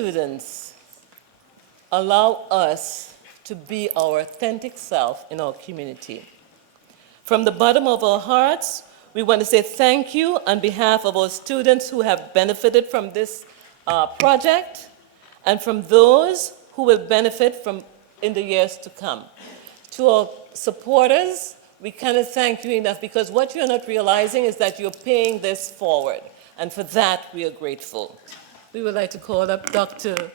students allow us to be our authentic self in our community. From the bottom of our hearts, we want to say thank you on behalf of our students who have benefited from this project and from those who will benefit from in the years to come. To our supporters, we cannot thank you enough because what you're not realizing is that you're paying this forward, and for that we are grateful. We would like to call up Dr.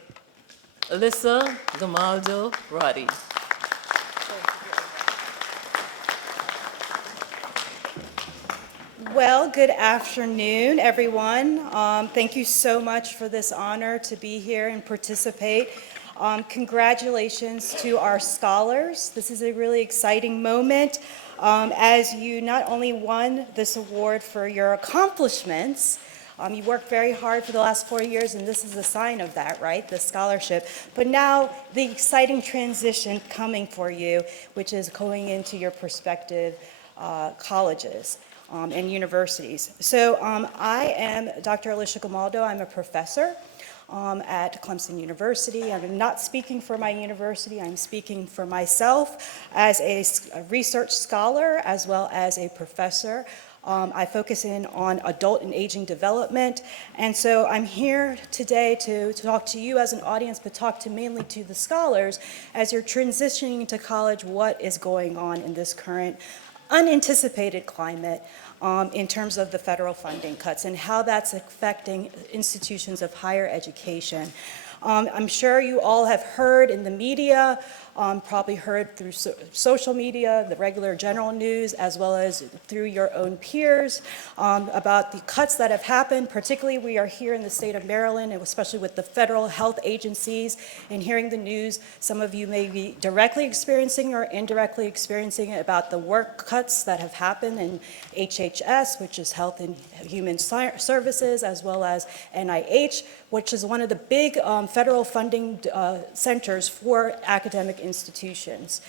Alyssa Gamaldo Roddy. Well, good afternoon, everyone. Thank you so much for this honor to be here and participate. Congratulations to our scholars. This is a really exciting moment as you not only won this award for your accomplishments, you worked very hard for the last 4 years, and this is a sign of that, right? The scholarship. But now the exciting transition coming for you, which is going into your prospective colleges and universities. So I am Dr. Alicia Gamaldo. I'm a professor at Clemson University. I'm not speaking for my university. I'm speaking for myself as a research scholar as well as a professor. I focus in on adult and aging development, and so I'm here today to talk to you as an audience, but talk mainly to the scholars as you're transitioning into college, what is going on in this current unanticipated climate in terms of the federal funding cuts and how that's affecting institutions of higher education. I'm sure you all have heard in the media, probably heard through social media, the regular general news, as well as through your own peers about the cuts that have happened. Particularly, we are here in the state of Maryland, and especially with the federal health agencies, and hearing the news. Some of you may be directly experiencing or indirectly experiencing about the work cuts that have happened in HHS, which is Health and Human Services, as well as NIH, which is one of the big federal funding centers for academic institutions.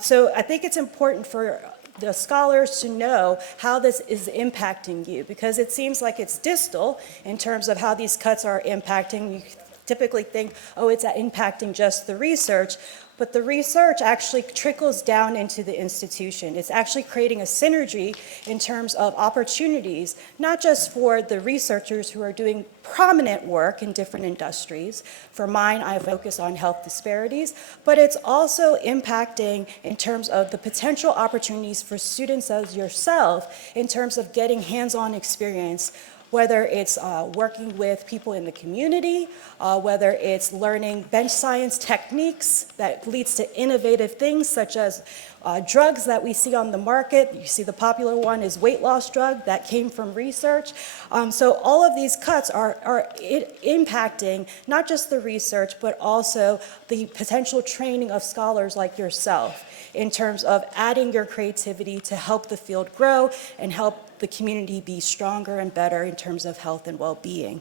So I think it's important for the scholars to know how this is impacting you, because it seems like it's distal in terms of how these cuts are impacting. You typically think, oh, it's impacting just the research, but the research actually trickles down into the institution. It's actually creating a synergy in terms of opportunities, not just for the researchers who are doing prominent work in different industries. For mine, I focus on health disparities, but it's also impacting in terms of the potential opportunities for students as yourself in terms of getting hands-on experience, whether it's working with people in the community, whether it's learning bench science techniques that leads to innovative things such as drugs that we see on the market. You see the popular one is weight loss drug that came from research. So all of these cuts are impacting not just the research, but also the potential training of scholars like yourself in terms of adding your creativity to help the field grow and help the community be stronger and better in terms of health and well-being.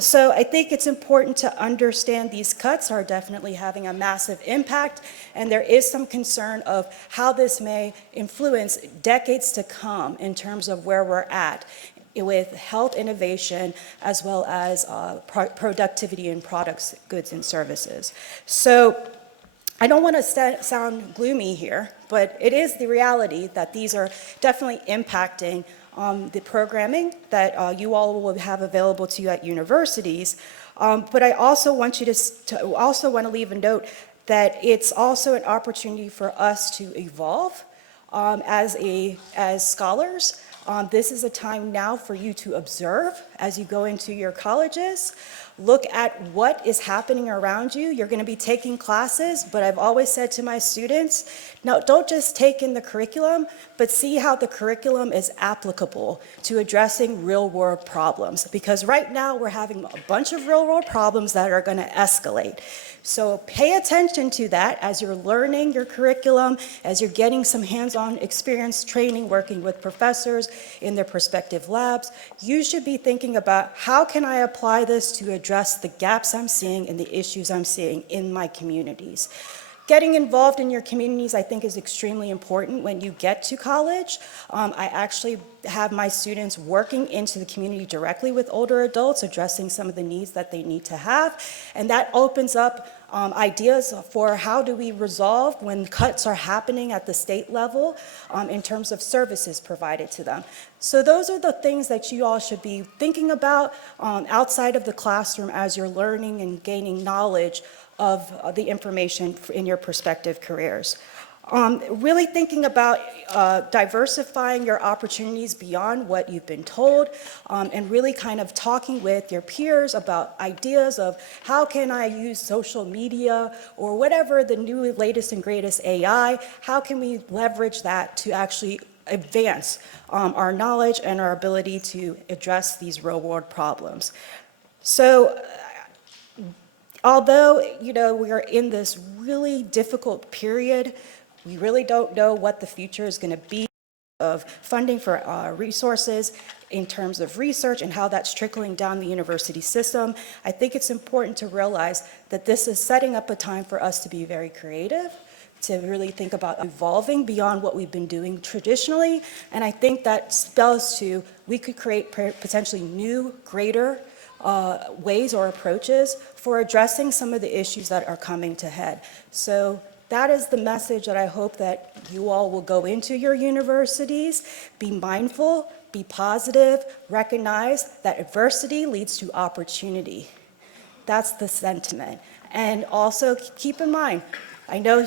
So I think it's important to understand these cuts are definitely having a massive impact, and there is some concern of how this may influence decades to come in terms of where we're at with health innovation as well as productivity in products, goods, and services. So I don't want to sound gloomy here, but it is the reality that these are definitely impacting the programming that you all will have available to you at universities. But I also want you to leave a note that it's also an opportunity for us to evolve as scholars. This is a time now for you to observe as you go into your colleges. Look at what is happening around you. You're going to be taking classes, but I've always said to my students, now don't just take in the curriculum, but see how the curriculum is applicable to addressing real-world problems. Because right now we're having a bunch of real-world problems that are going to escalate. So pay attention to that as you're learning your curriculum, as you're getting some hands-on experience training, working with professors in their prospective labs. You should be thinking about how can I apply this to address the gaps I'm seeing and the issues I'm seeing in my communities. Getting involved in your communities, I think, is extremely important when you get to college. I actually have my students working into the community directly with older adults, addressing some of the needs that they need to have. And that opens up ideas for how do we resolve when cuts are happening at the state level in terms of services provided to them. So those are the things that you all should be thinking about outside of the classroom as you're learning and gaining knowledge of the information in your prospective careers. Really thinking about diversifying your opportunities beyond what you've been told, and really kind of talking with your peers about ideas of how can I use social media or whatever the new latest and greatest AI, how can we leverage that to actually advance our knowledge and our ability to address these real world problems. So although, we are in this really difficult period, we really don't know what the future is going to be of funding for resources in terms of research and how that's trickling down the university system. I think it's important to realize that this is setting up a time for us to be very creative, to really think about evolving beyond what we've been doing traditionally. And I think that spells to we could create potentially new, greater ways or approaches for addressing some of the issues that are coming to head. So that is the message that I hope that you all will go into your universities. Be mindful, be positive, recognize that adversity leads to opportunity. That's the sentiment. And also keep in mind, I know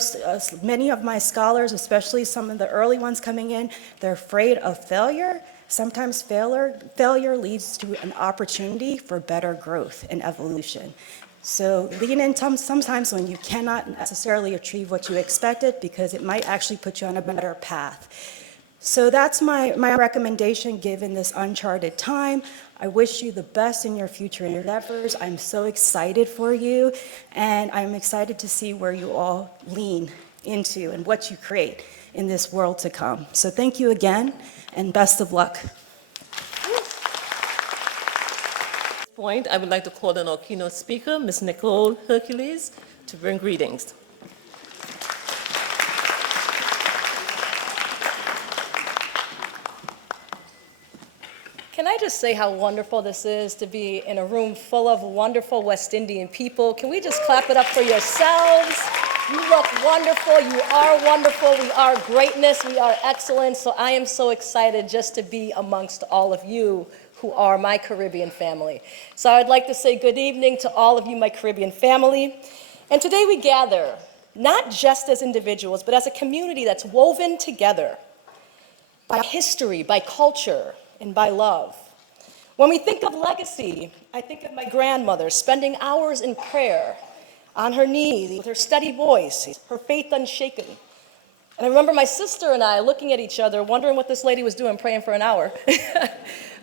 many of my scholars, especially some of the early ones coming in, they're afraid of failure. Sometimes failure leads to an opportunity for better growth and evolution. So lean in sometimes when you cannot necessarily achieve what you expected, because it might actually put you on a better path. So that's my recommendation given this uncharted time. I wish you the best in your future endeavors. I'm so excited for you, and I'm excited to see where you all lean into and what you create in this world to come. So thank you again, and best of luck. At this point, I would like to call on our keynote speaker, Ms. Nicole Hercules, to bring greetings. Can I just say how wonderful this is to be in a room full of wonderful West Indian people? Can we just clap it up for yourselves? You look wonderful, you are wonderful, we are greatness, we are excellence. So I am so excited just to be amongst all of you who are my Caribbean family. So I'd like to say good evening to all of you, my Caribbean family. And today we gather, not just as individuals, but as a community that's woven together by history, by culture, and by love. When we think of legacy, I think of my grandmother spending hours in prayer, on her knees, with her steady voice, her faith unshaken. And I remember my sister and I looking at each other, wondering what this lady was doing, praying for an hour.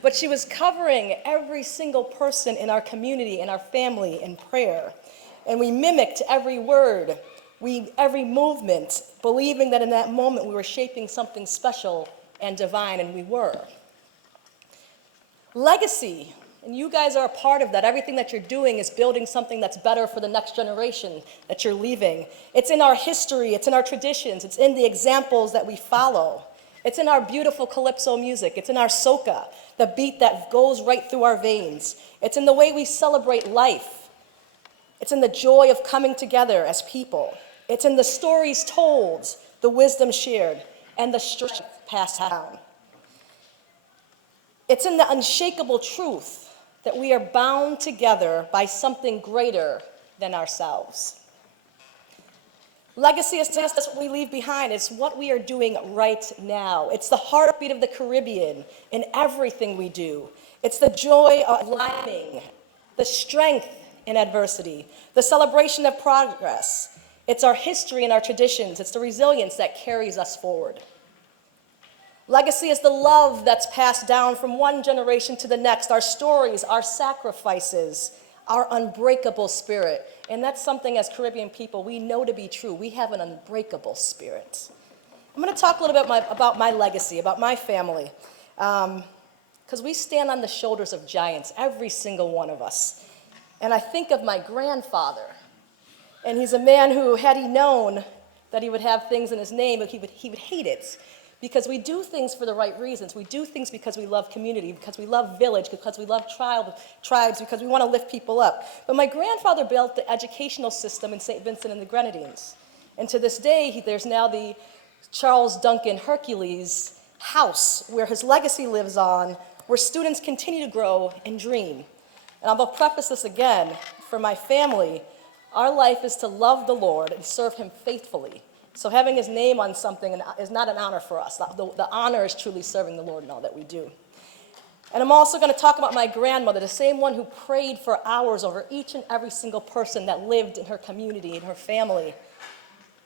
But she was covering every single person in our community, in our family, in prayer. And we mimicked every word, every movement, believing that in that moment we were shaping something special and divine, and we were. Legacy, and you guys are a part of that. Everything that you're doing is building something that's better for the next generation that you're leaving. It's in our history, it's in our traditions, it's in the examples that we follow. It's in our beautiful calypso music, it's in our soca, the beat that goes right through our veins. It's in the way we celebrate life. It's in the joy of coming together as people. It's in the stories told, the wisdom shared, and the strength passed down. It's in the unshakable truth that we are bound together by something greater than ourselves. Legacy is just what we leave behind. It's what we are doing right now. It's the heartbeat of the Caribbean in everything we do. It's the joy of climbing, the strength in adversity, the celebration of progress. It's our history and our traditions. It's the resilience that carries us forward. Legacy is the love that's passed down from one generation to the next, our stories, our sacrifices, our unbreakable spirit. And that's something as Caribbean people we know to be true. We have an unbreakable spirit. I'm going to talk a little bit about my legacy, about my family, because we stand on the shoulders of giants, every single one of us. And I think of my grandfather. And he's a man who, had he known that he would have things in his name, he would hate it. Because we do things for the right reasons. We do things because we love community, because we love village, because we love tribes, because we want to lift people up. But my grandfather built the educational system in St. Vincent and the Grenadines. And to this day, there's now the Charles Duncan Hercules house, where his legacy lives on, where students continue to grow and dream. And I'll preface this again, for my family, our life is to love the Lord and serve him faithfully. So having his name on something is not an honor for us. The honor is truly serving the Lord in all that we do. And I'm also going to talk about my grandmother, the same one who prayed for hours over each and every single person that lived in her community, in her family.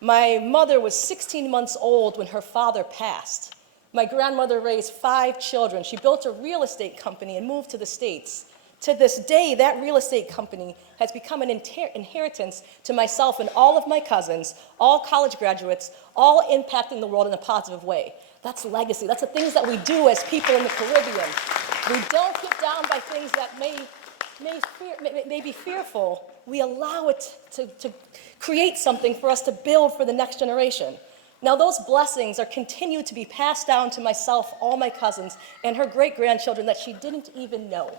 My mother was 16 months old when her father passed. My grandmother raised 5 children. She built a real estate company and moved to the States. To this day, that real estate company has become an inheritance to myself and all of my cousins, all college graduates, all impacting the world in a positive way. That's legacy. That's the things that we do as people in the Caribbean. We don't get down by things that may be fearful. We allow it to create something for us to build for the next generation. Now, those blessings are continued to be passed down to myself, all my cousins, and her great-grandchildren that she didn't even know.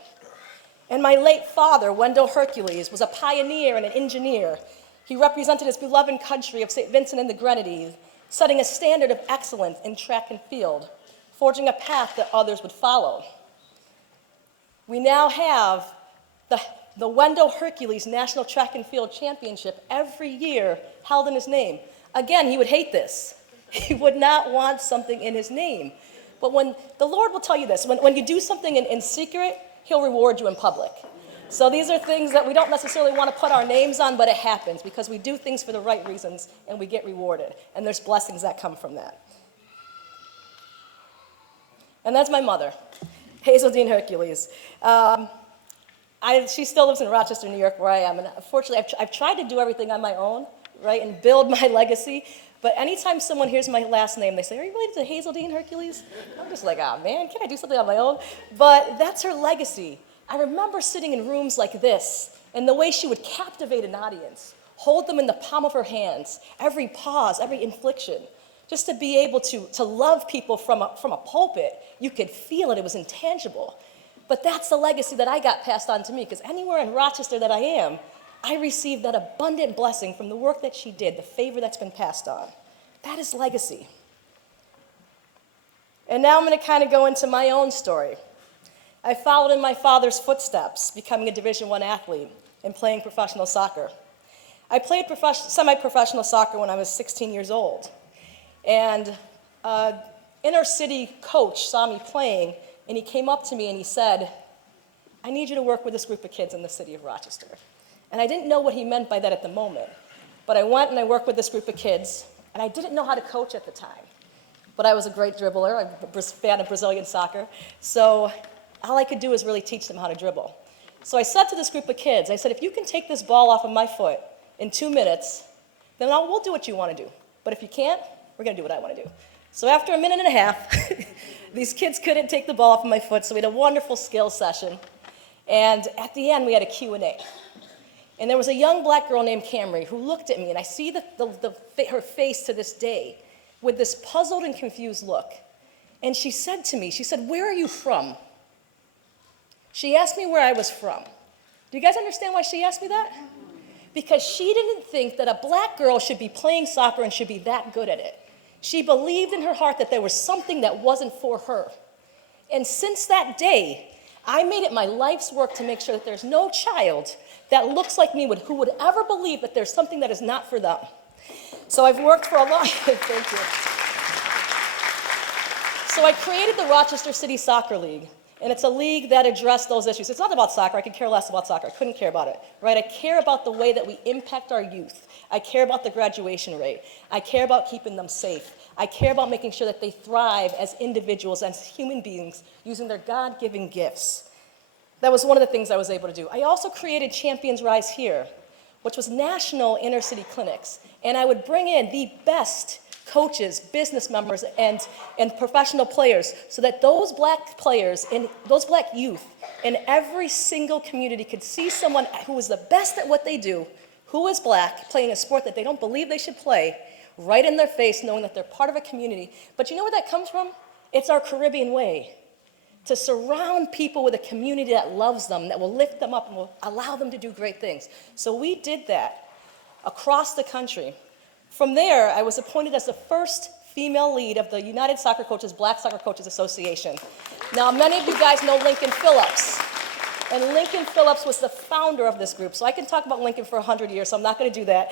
And my late father, Wendell Hercules, was a pioneer and an engineer. He represented his beloved country of St. Vincent and the Grenadines, setting a standard of excellence in track and field, forging a path that others would follow. We now have the Wendell Hercules National Track and Field Championship every year held in his name. Again, he would hate this. He would not want something in his name. But when the Lord will tell you this, when you do something in secret, he'll reward you in public. So these are things that we don't necessarily want to put our names on, but it happens because we do things for the right reasons and we get rewarded. And there's blessings that come from that. And that's my mother, Hazeldine Hercules. She still lives in Rochester, New York, where I am. And unfortunately, I've tried to do everything on my own, right, and build my legacy. But anytime someone hears my last name, they say, "Are you related to Hazeldine Hercules?" I'm just like, "Oh man, can I do something on my own?" But that's her legacy. I remember sitting in rooms like this, and the way she would captivate an audience, hold them in the palm of her hands, every pause, every inflection, just to be able to love people from a pulpit. You could feel it, it was intangible. But that's the legacy that I got passed on to me, because anywhere in Rochester that I am, I received that abundant blessing from the work that she did, the favor that's been passed on. That is legacy. And now I'm going to kind of go into my own story. I followed in my father's footsteps, becoming a Division I athlete and playing professional soccer. I played semi-professional soccer when I was 16 years old. And an inner city coach saw me playing, and he came up to me and he said, "I need you to work with this group of kids in the city of Rochester." And I didn't know what he meant by that at the moment. But I went and I worked with this group of kids, and I didn't know how to coach at the time. But I was a great dribbler. I'm a fan of Brazilian soccer. So all I could do was really teach them how to dribble. So I said to this group of kids, I said, "If you can take this ball off of my foot in 2 minutes, then we'll do what you want to do. But if you can't, we're going to do what I want to do." So after a minute and a half, these kids couldn't take the ball off of my foot, so we had a wonderful skills session. And at the end, we had a Q&A. And there was a young black girl named Camry who looked at me, and I see her face to this day with this puzzled and confused look. And she said to me, she said, "Where are you from?" She asked me where I was from. Do you guys understand why she asked me that? Because she didn't think that a black girl should be playing soccer and should be that good at it. She believed in her heart that there was something that wasn't for her. And since that day, I made it my life's work to make sure that there's no child that looks like me who would ever believe that there's something that is not for them. So I've worked for a long time. Thank you. So I created the Rochester City Soccer League, and it's a league that addressed those issues. It's not about soccer. I could care less about soccer. I couldn't care about it, right? I care about the way that we impact our youth. I care about the graduation rate. I care about keeping them safe. I care about making sure that they thrive as individuals, as human beings, using their God-given gifts. That was one of the things I was able to do. I also created Champions Rise Here, which was national inner-city clinics. And I would bring in the best coaches, business members, and professional players so that those black players and those black youth in every single community could see someone who was the best at what they do, who is black, playing a sport that they don't believe they should play, right in their face, knowing that they're part of a community. But you know where that comes from? It's our Caribbean way, to surround people with a community that loves them, that will lift them up and will allow them to do great things. So we did that across the country. From there, I was appointed as the first female lead of the United Soccer Coaches, Black Soccer Coaches Association. Now, many of you guys know Lincoln Phillips. And Lincoln Phillips was the founder of this group. So I can talk about Lincoln for 100 years, so I'm not going to do that.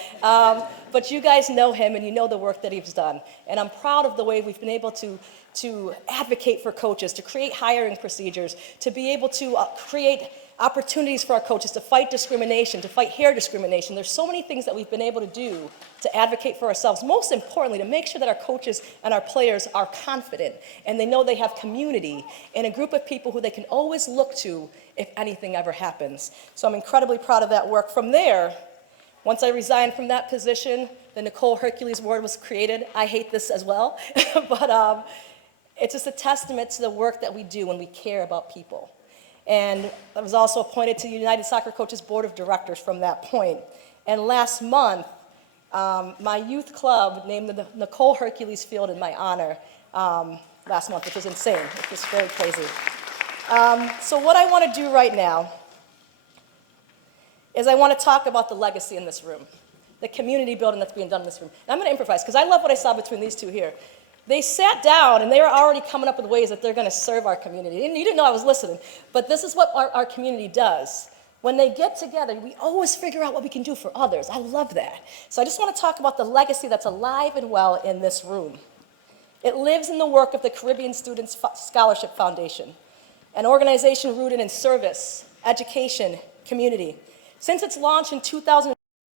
But you guys know him, and you know the work that he's done. And I'm proud of the way we've been able to advocate for coaches, to create hiring procedures, to be able to create opportunities for our coaches to fight discrimination, to fight hair discrimination. There's so many things that we've been able to do to advocate for ourselves. Most importantly, to make sure that our coaches and our players are confident and they know they have community and a group of people who they can always look to if anything ever happens. So I'm incredibly proud of that work. From there, once I resigned from that position, the Nicole Hercules Award was created. I hate this as well, but it's just a testament to the work that we do when we care about people. And I was also appointed to the United Soccer Coaches Board of Directors from that point. And last month, my youth club named the Nicole Hercules Field in my honor last month, which was insane. It was very crazy. So what I want to do right now is I want to talk about the legacy in this room, the community building that's being done in this room. And I'm going to improvise, because I love what I saw between these two here. They sat down, and they were already coming up with ways that they're going to serve our community. And you didn't know I was listening, but this is what our community does. When they get together, we always figure out what we can do for others. I love that. So I just want to talk about the legacy that's alive and well in this room. It lives in the work of the Caribbean Students Scholarship Foundation, an organization rooted in service, education, community. Since its launch in 2000,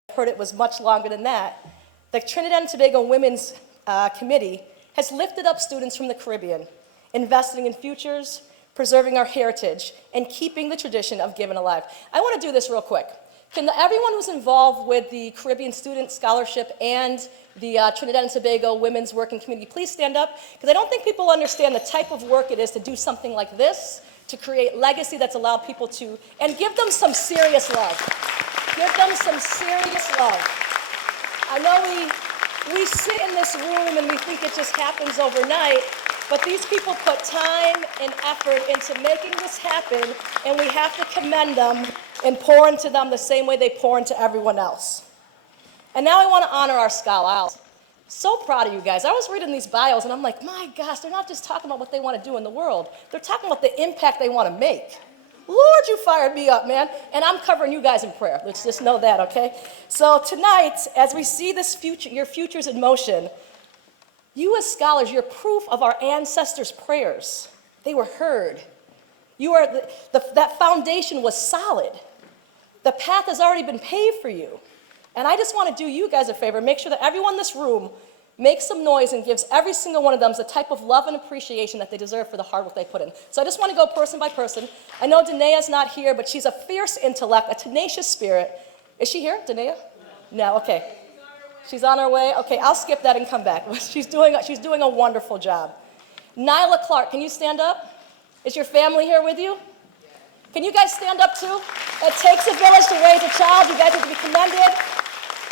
I've heard it was much longer than that, the Trinidad and Tobago Women's Committee has lifted up students from the Caribbean, investing in futures, preserving our heritage, and keeping the tradition of giving alive. I want to do this real quick. Can everyone who's involved with the Caribbean Student Scholarship and the Trinidad and Tobago Women's Working Community please stand up? Because I don't think people understand the type of work it is to do something like this, to create legacy that's allowed people to, and give them some serious love. Give them some serious love. I know we sit in this room and we think it just happens overnight, but these people put time and effort into making this happen, and we have to commend them and pour into them the same way they pour into everyone else. And now I want to honor our scholars. So proud of you guys. I was reading these bios, and I'm like, my gosh, they're not just talking about what they want to do in the world. They're talking about the impact they want to make. Lord, you fired me up, man. And I'm covering you guys in prayer. Let's just know that, okay? So tonight, as we see this future, your futures in motion, you as scholars, you're proof of our ancestors' prayers. They were heard. That foundation was solid. The path has already been paved for you. And I just want to do you guys a favor, make sure that everyone in this room makes some noise and gives every single one of them the type of love and appreciation that they deserve for the hard work they put in. So I just want to go person by person. I know Danae's not here, but she's a fierce intellect, a tenacious spirit. Is she here, Danae? No, okay. She's on her way. Okay, I'll skip that and come back. She's doing a wonderful job. Nyla Clark, can you stand up? Is your family here with you? Can you guys stand up too? It takes a village to raise a child. You guys have to be commended.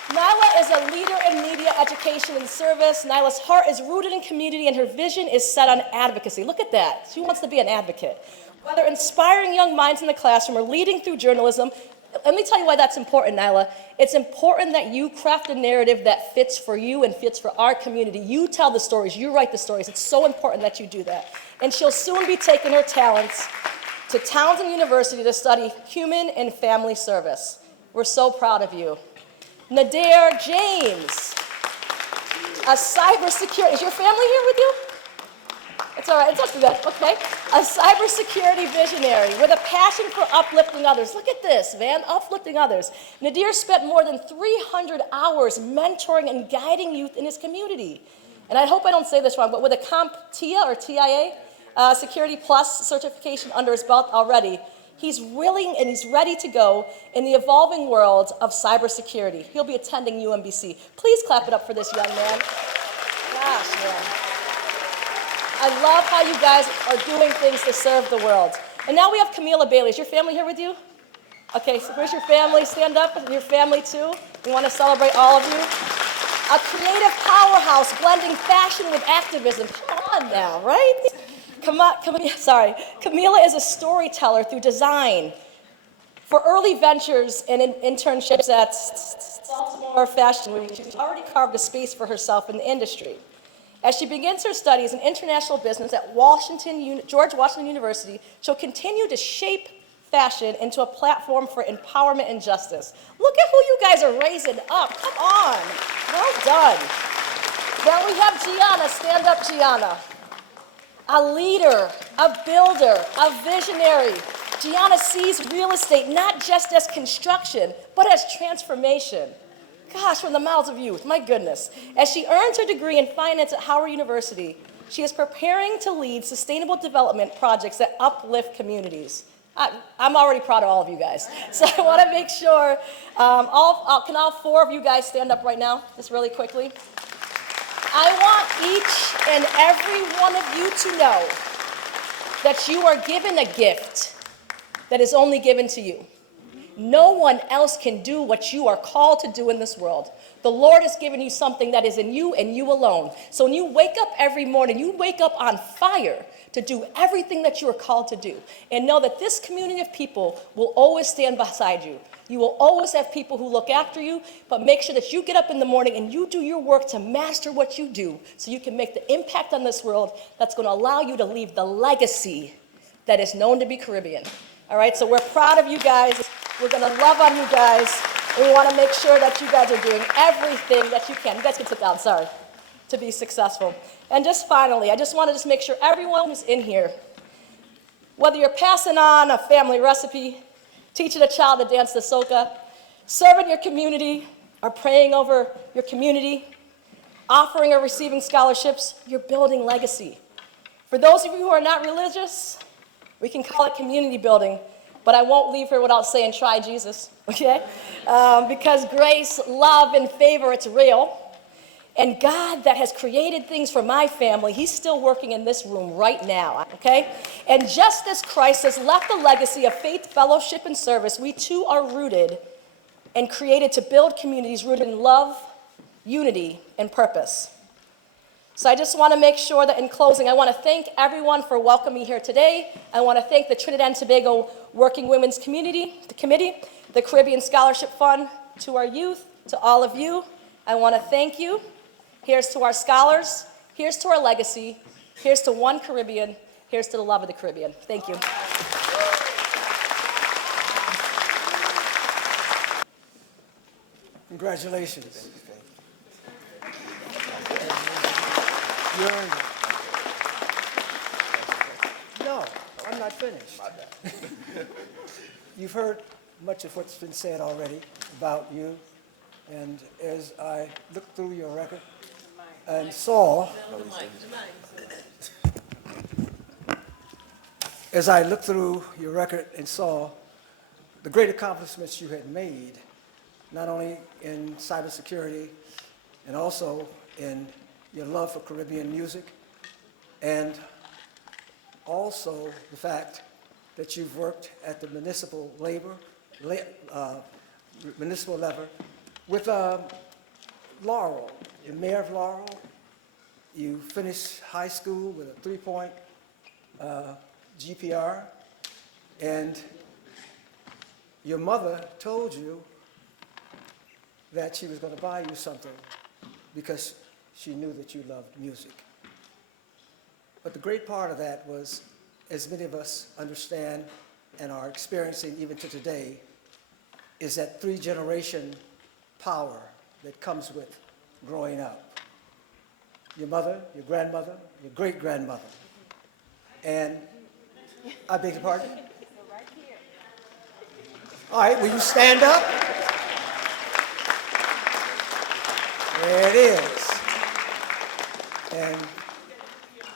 Nyla is a leader in media education and service. Nyla's heart is rooted in community, and her vision is set on advocacy. Look at that. She wants to be an advocate. Whether inspiring young minds in the classroom or leading through journalism, let me tell you why that's important, Nyla. It's important that you craft a narrative that fits for you and fits for our community. You tell the stories. You write the stories. It's so important that you do that. And she'll soon be taking her talents to Townsend University to study human and family service. We're so proud of you. Nadir James, a cybersecurity, is your family here with you? It's all right, it's not too bad, okay. A cybersecurity visionary with a passion for uplifting others. Look at this, man, uplifting others. Nadir spent more than 300 hours mentoring and guiding youth in his community. And I hope I don't say this wrong, but with a CompTIA or TIA, Security Plus certification under his belt already, he's willing and he's ready to go in the evolving world of cybersecurity. He'll be attending UMBC. Please clap it up for this young man. Gosh, man. I love how you guys are doing things to serve the world. And now we have Camila Bailey. Is your family here with you? Okay, so where's your family? Stand up. Your family too. We want to celebrate all of you. A creative powerhouse blending fashion with activism. Come on now, right? Camila is a storyteller through design for early ventures and internships at Baltimore Fashion Week. She's already carved a space for herself in the industry. As she begins her studies in international business at George Washington University, she'll continue to shape fashion into a platform for empowerment and justice. Look at who you guys are raising up. Come on. Well done. Then we have Gianna. Stand up, Gianna. A leader, a builder, a visionary. Gianna sees real estate not just as construction, but as transformation. Gosh, from the mouths of youth, my goodness. As she earns her degree in finance at Howard University, she is preparing to lead sustainable development projects that uplift communities. I'm already proud of all of you guys. So I want to make sure, can all four of you guys stand up right now, just really quickly? I want each and every one of you to know that you are given a gift that is only given to you. No one else can do what you are called to do in this world. The Lord has given you something that is in you and you alone. So when you wake up every morning, you wake up on fire to do everything that you are called to do. And know that this community of people will always stand beside you. You will always have people who look after you, but make sure that you get up in the morning and you do your work to master what you do so you can make the impact on this world that's going to allow you to leave the legacy that is known to be Caribbean. All right, so we're proud of you guys. We're going to love on you guys. And we want to make sure that you guys are doing everything that you can. You guys can sit down, sorry, to be successful. And just finally, I just want to just make sure everyone who's in here, whether you're passing on a family recipe, teaching a child to dance the soca, serving your community, or praying over your community, offering or receiving scholarships, you're building legacy. For those of you who are not religious, we can call it community building, but I won't leave here without saying try Jesus, okay? Because grace, love, and favor, it's real. And God that has created things for my family, he's still working in this room right now, okay? And just as Christ has left a legacy of faith, fellowship, and service, we too are rooted and created to build communities rooted in love, unity, and purpose. So I just want to make sure that in closing, I want to thank everyone for welcoming me here today. I want to thank the Trinidad and Tobago Working Women's Committee, the Caribbean Scholarship Fund, to our youth, to all of you. I want to thank you. Here's to our scholars. Here's to our legacy. Here's to one Caribbean. Here's to the love of the Caribbean. Thank you. Congratulations. You earned it. No, I'm not finished. You've heard much of what's been said already about you, and as I looked through your record and saw, the great accomplishments you had made, not only in cybersecurity and also in your love for Caribbean music, and also the fact that you've worked at the municipal level with Laurel, the mayor of Laurel. You finished high school with a 3-point GPR, and your mother told you that she was going to buy you something because she knew that you loved music. But the great part of that was, as many of us understand and are experiencing even to today, is that 3-generation power that comes with growing up. Your mother, your grandmother, your great-grandmother. And, I beg your pardon? All right, will you stand up? There it is. And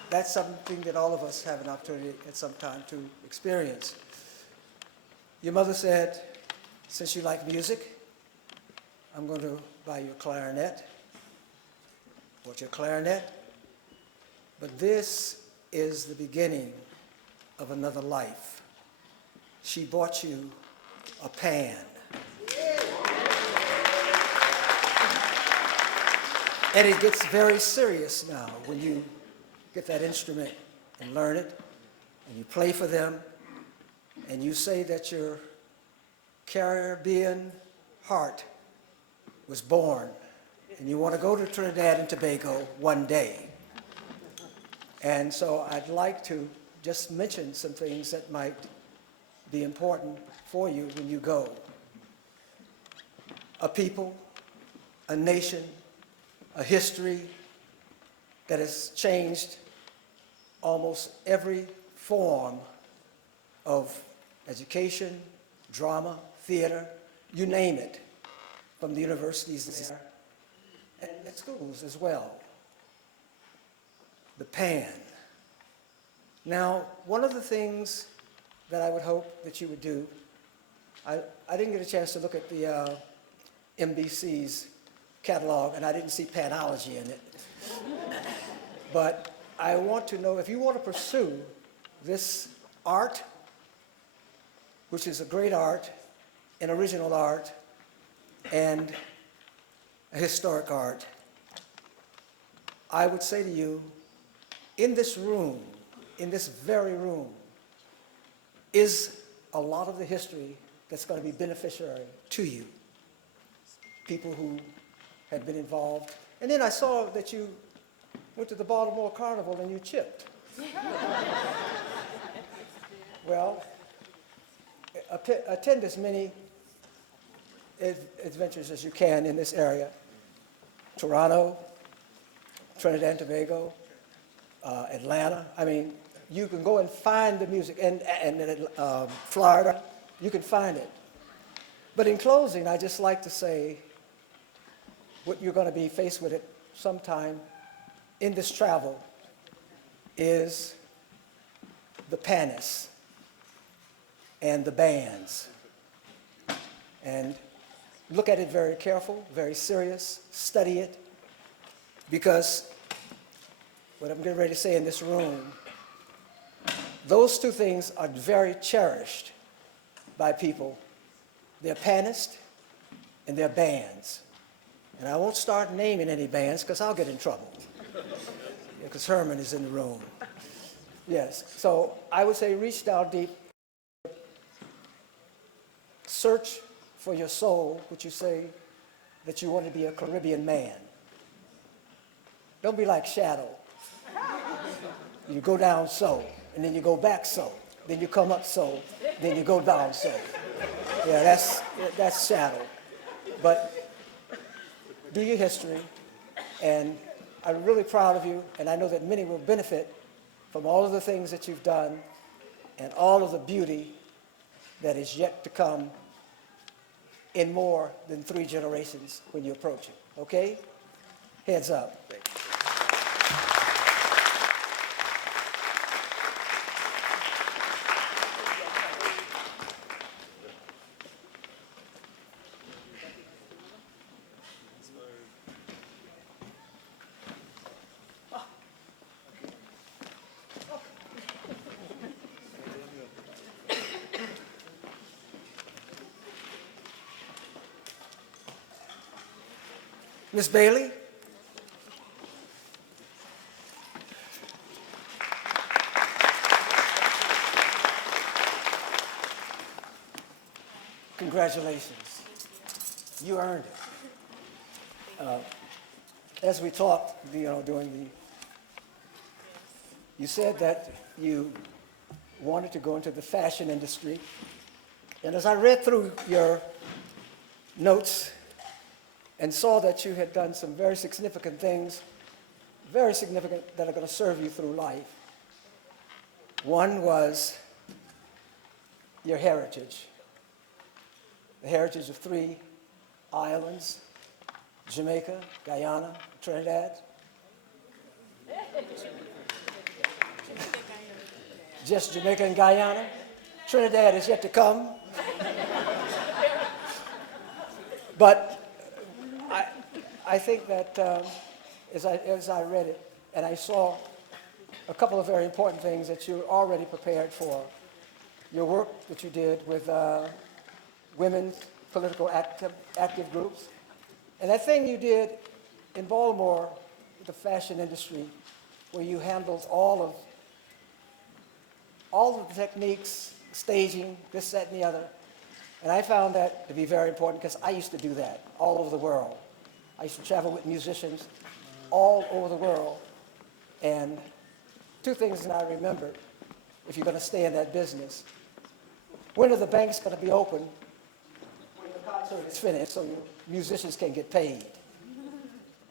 that's something that all of us have an opportunity at some time to experience. Your mother said, since you like music, I'm going to buy you a clarinet. Bought you a clarinet. But this is the beginning of another life. She bought you a pan. And it gets very serious now when you get that instrument and learn it, and you play for them, and you say that your Caribbean heart was born, and you want to go to Trinidad and Tobago one day. And so I'd like to just mention some things that might be important for you when you go. A people, a nation, a history that has changed almost every form of education, drama, theater, you name it, from the universities and at schools as well. The pan. Now, one of the things that I would hope that you would do, I didn't get a chance to look at the MBC's catalog, and I didn't see panology in it. But I want to know if you want to pursue this art, which is a great art, an original art, and a historic art, I would say to you, in this room, in this very room, is a lot of the history that's going to be beneficiary to you, people who had been involved. And then I saw that you went to the Baltimore Carnival and you chipped. Well, attend as many adventures as you can in this area. Toronto, Trinidad and Tobago, Atlanta. I mean, you can go and find the music, and Florida, you can find it. But in closing, I just like to say what you're going to be faced with at some time in this travel is the panists and the bands. And look at it very careful, very serious, study it, because what I'm getting ready to say in this room, those two things are very cherished by people. They're panists and they're bands. And I won't start naming any bands because I'll get in trouble. Because Herman is in the room. Yes, so I would say reach down deep. Search for your soul, which you say that you want to be a Caribbean man. Don't be like Shadow. You go down so, and then you go back so, then you come up so, then you go down so. Yeah, that's Shadow. But do your history, and I'm really proud of you, and I know that many will benefit from all of the things that you've done and all of the beauty that is yet to come in more than 3 generations when you approach it, okay? Heads up. Miss Bailey? Congratulations. You earned it. As we talked, during you said that you wanted to go into the fashion industry. And as I read through your notes and saw that you had done some very significant things, very significant, that are going to serve you through life. One was your heritage, the heritage of 3 islands, Jamaica, Guyana, Trinidad. Just Jamaica and Guyana. Trinidad is yet to come. But I think that as I read it, and I saw a couple of very important things that you're already prepared for. Your work that you did with women's political active groups. And that thing you did in Baltimore, the fashion industry, where you handled all of the techniques, staging, this, that, and the other. And I found that to be very important because I used to do that all over the world. I used to travel with musicians all over the world. And two things that I remembered, if you're going to stay in that business. When are the banks going to be open when the concert is finished so your musicians can get paid?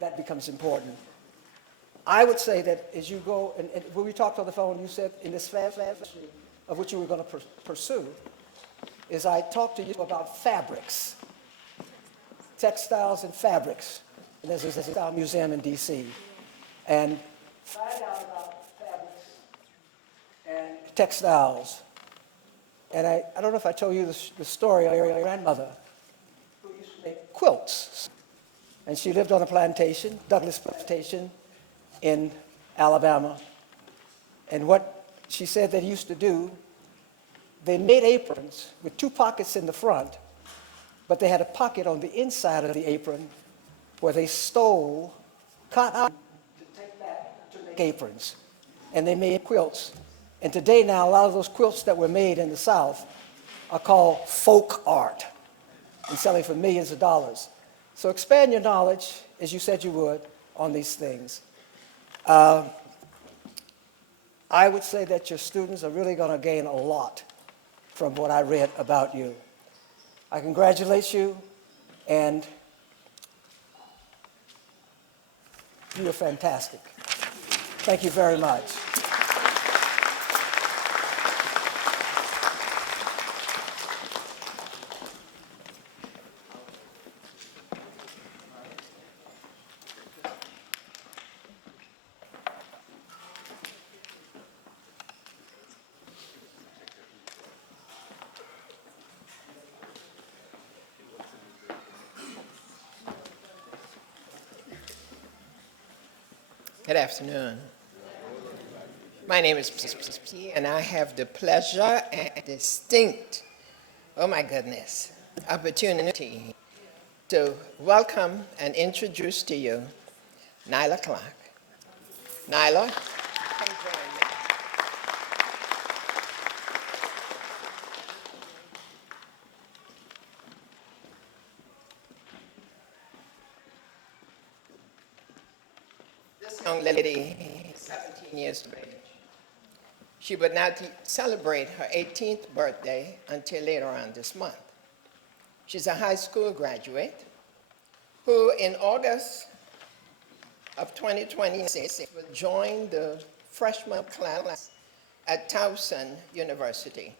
That becomes important. I would say that as you go, and when we talked on the phone, you said in this fast of what you were going to pursue, is I talked to you about fabrics, textiles and fabrics. And there's a textile museum in D.C. And find out about fabrics and textiles. And I don't know if I told you the story of your grandmother who used to make quilts. And she lived on a plantation, Douglas Plantation, in Alabama. And what she said they used to do, they made aprons with two pockets in the front, but they had a pocket on the inside of the apron where they stole cotton to take back to make aprons. And they made quilts. And today now, a lot of those quilts that were made in the South are called folk art and selling for millions of dollars. So expand your knowledge, as you said you would, on these things. I would say that your students are really going to gain a lot from what I read about you. I congratulate you, and you are fantastic. Thank you very much. Good afternoon. My name is P, and I have the pleasure and distinct, oh my goodness, opportunity to welcome and introduce to you Nyla Clark. Nyla, come join me. This young lady is 17 years of age. She would not celebrate her 18th birthday until later on this month. She's a high school graduate who, in August of 2026, will join the freshman class at Towson University.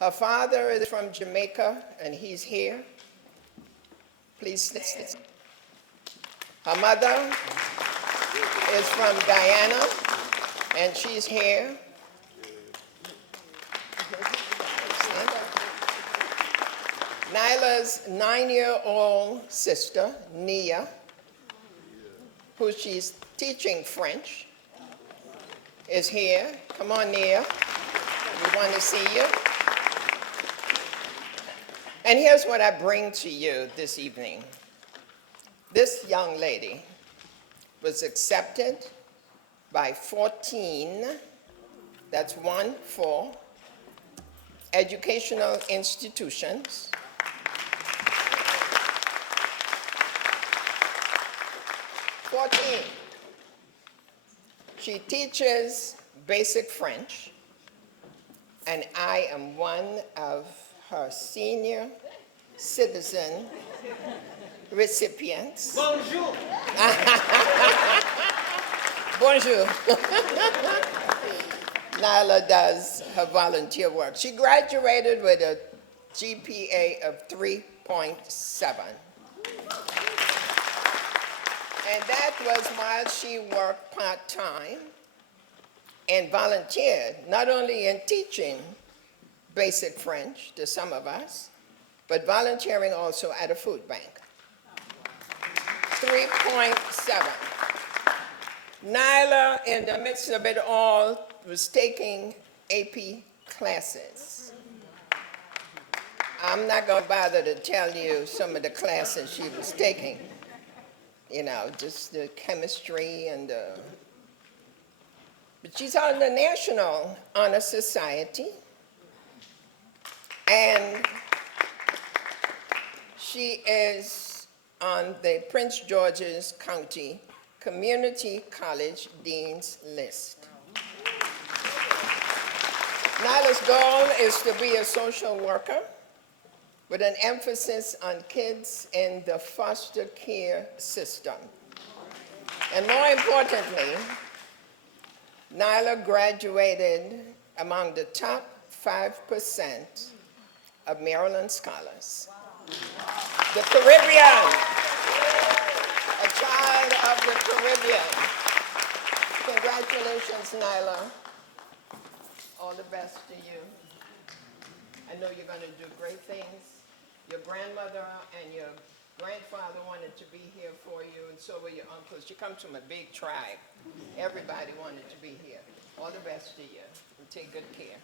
Her father is from Jamaica, and he's here. Please stand. Her mother is from Guyana, and she's here. Stand up. Nyla's 9-year-old sister, Nia, who she's teaching French, is here. Come on, Nia. We want to see you. And here's what I bring to you this evening. This young lady was accepted by 14, that's 1-4, educational institutions. 14. She teaches basic French, and I am one of her senior citizen recipients. Bonjour. Bonjour. Nyla does her volunteer work. She graduated with a GPA of 3.7. And that was while she worked part-time and volunteered, not only in teaching basic French to some of us, but volunteering also at a food bank. 3.7. Nyla, in the midst of it all, was taking AP classes. I'm not going to bother to tell you some of the classes she was taking. you know, just the chemistry and but she's on the National Honor Society, and she is on the Prince George's County Community College Dean's List. Nyla's goal is to be a social worker with an emphasis on kids in the foster care system. And more importantly, Nyla graduated among the top 5% of Maryland scholars. The Caribbean, a child of the Caribbean. Congratulations, Nyla. All the best to you. I know you're going to do great things. Your grandmother and your grandfather wanted to be here for you, and so were your uncles. You come from a big tribe. Everybody wanted to be here. All the best to you, and take good care.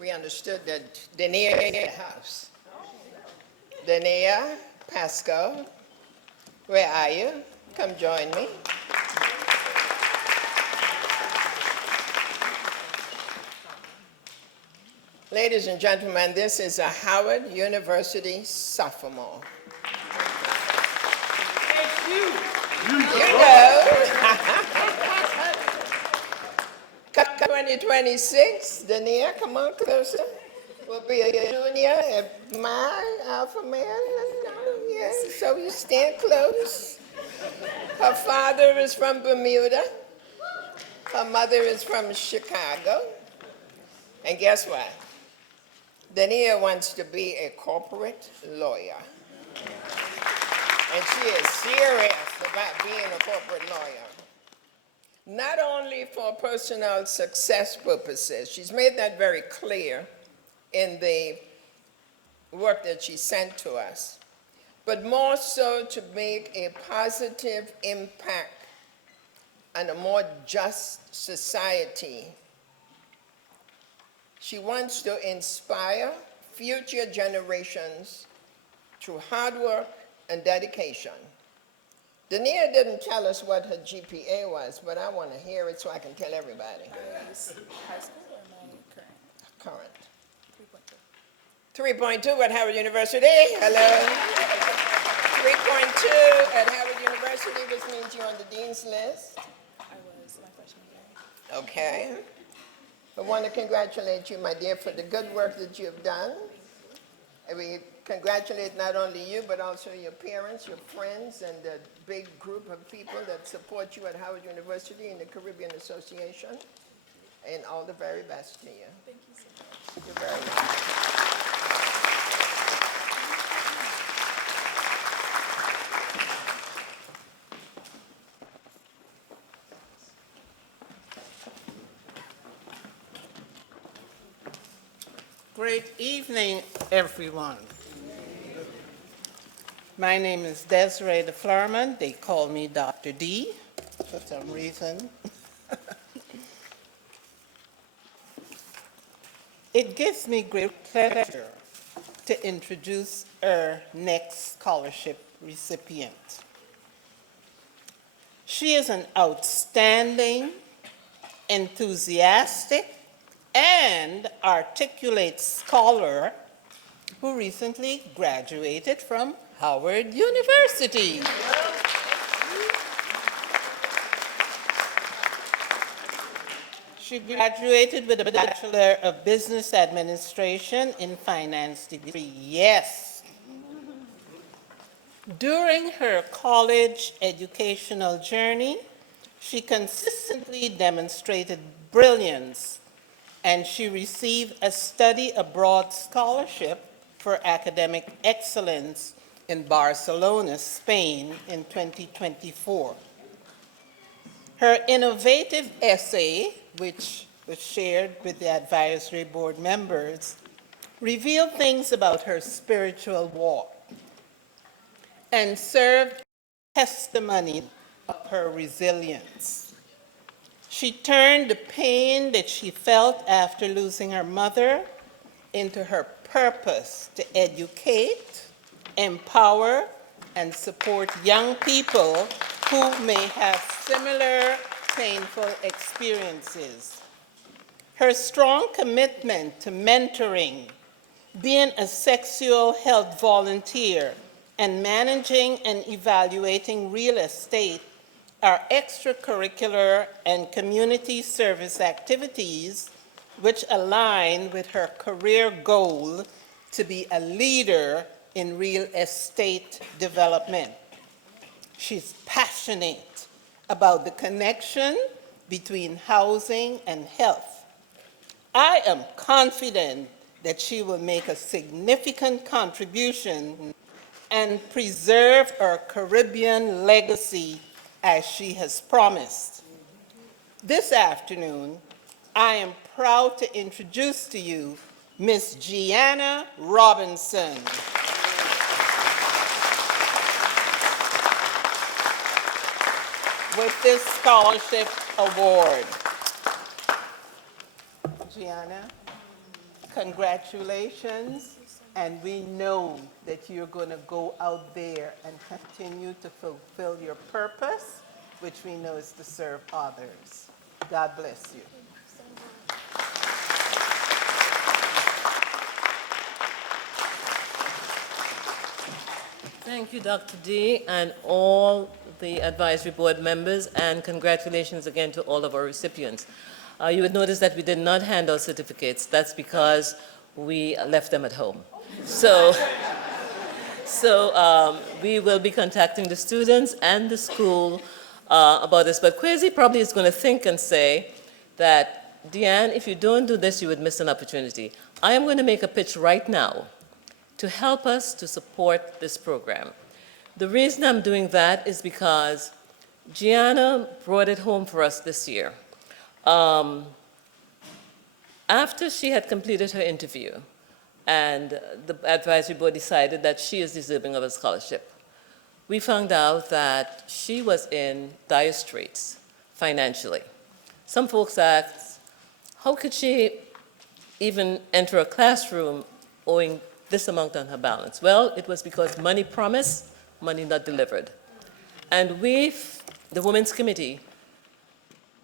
We understood that Dania is in the house. Dania, Pascal, where are you? Come join me. Ladies and gentlemen, this is a Howard University sophomore. You know. 2026, Dania, come on closer. Will be a junior at my alpha male. Yeah, so you stand close. Her father is from Bermuda. Her mother is from Chicago. And guess what? Dania wants to be a corporate lawyer. And she is serious about being a corporate lawyer. Not only for personal success purposes, she's made that very clear in the work that she sent to us, but more so to make a positive impact on a more just society. She wants to inspire future generations through hard work and dedication. Dania didn't tell us what her GPA was, but I want to hear it so I can tell everybody. High school or my current? Current. 3.2 at Howard University. Hello. 3.2 at Howard University, which means you're on the dean's list. I was my freshman year. Okay. I want to congratulate you, my dear, for the good work that you've done. And we congratulate not only you, but also your parents, your friends, and the big group of people that support you at Howard University and the Caribbean Association. And all the very best to you. Thank you so much. You're very welcome. Great evening, everyone. My name is Desiree de Flerman. They call me Dr. D for some reason. It gives me great pleasure to introduce our next scholarship recipient. She is an outstanding, enthusiastic, and articulate scholar who recently graduated from Howard University. She graduated with a Bachelor of Business Administration in Finance degree. Yes. During her college educational journey, she consistently demonstrated brilliance, and she received a study abroad scholarship for academic excellence in Barcelona, Spain in 2024. Her innovative essay, which was shared with the advisory board members, revealed things about her spiritual walk and served testimony of her resilience. She turned the pain that she felt after losing her mother into her purpose to educate, empower, and support young people who may have similar painful experiences. Her strong commitment to mentoring, being a sexual health volunteer, and managing and evaluating real estate are extracurricular and community service activities which align with her career goal to be a leader in real estate development. She's passionate about the connection between housing and health. I am confident that she will make a significant contribution and preserve our Caribbean legacy as she has promised. This afternoon, I am proud to introduce to you Miss Gianna Robinson. With this scholarship award. Gianna, congratulations, and we know that you're going to go out there and continue to fulfill your purpose, which we know is to serve others. God bless you. Thank you, Dr. D, and all the advisory board members, and congratulations again to all of our recipients. You would notice that we did not hand out certificates. That's because we left them at home. So we will be contacting the students and the school about this. But Kwesi probably is going to think and say that, Deanne, if you don't do this, you would miss an opportunity. I am going to make a pitch right now to help us to support this program. The reason I'm doing that is because Gianna brought it home for us this year. After she had completed her interview and the advisory board decided that she is deserving of a scholarship, we found out that she was in dire straits financially. Some folks asked, how could she even enter a classroom owing this amount on her balance? Well, it was because money promised, money not delivered. And we, the Women's Committee,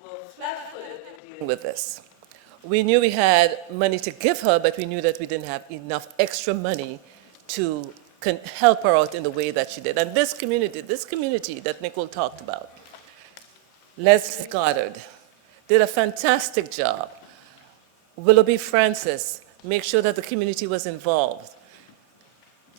were flat-footed in dealing with this. We knew we had money to give her, but we knew that we didn't have enough extra money to help her out in the way that she did. And this community that Nicole talked about, Leslie Goddard, did a fantastic job. Willoughby Francis, make sure that the community was involved.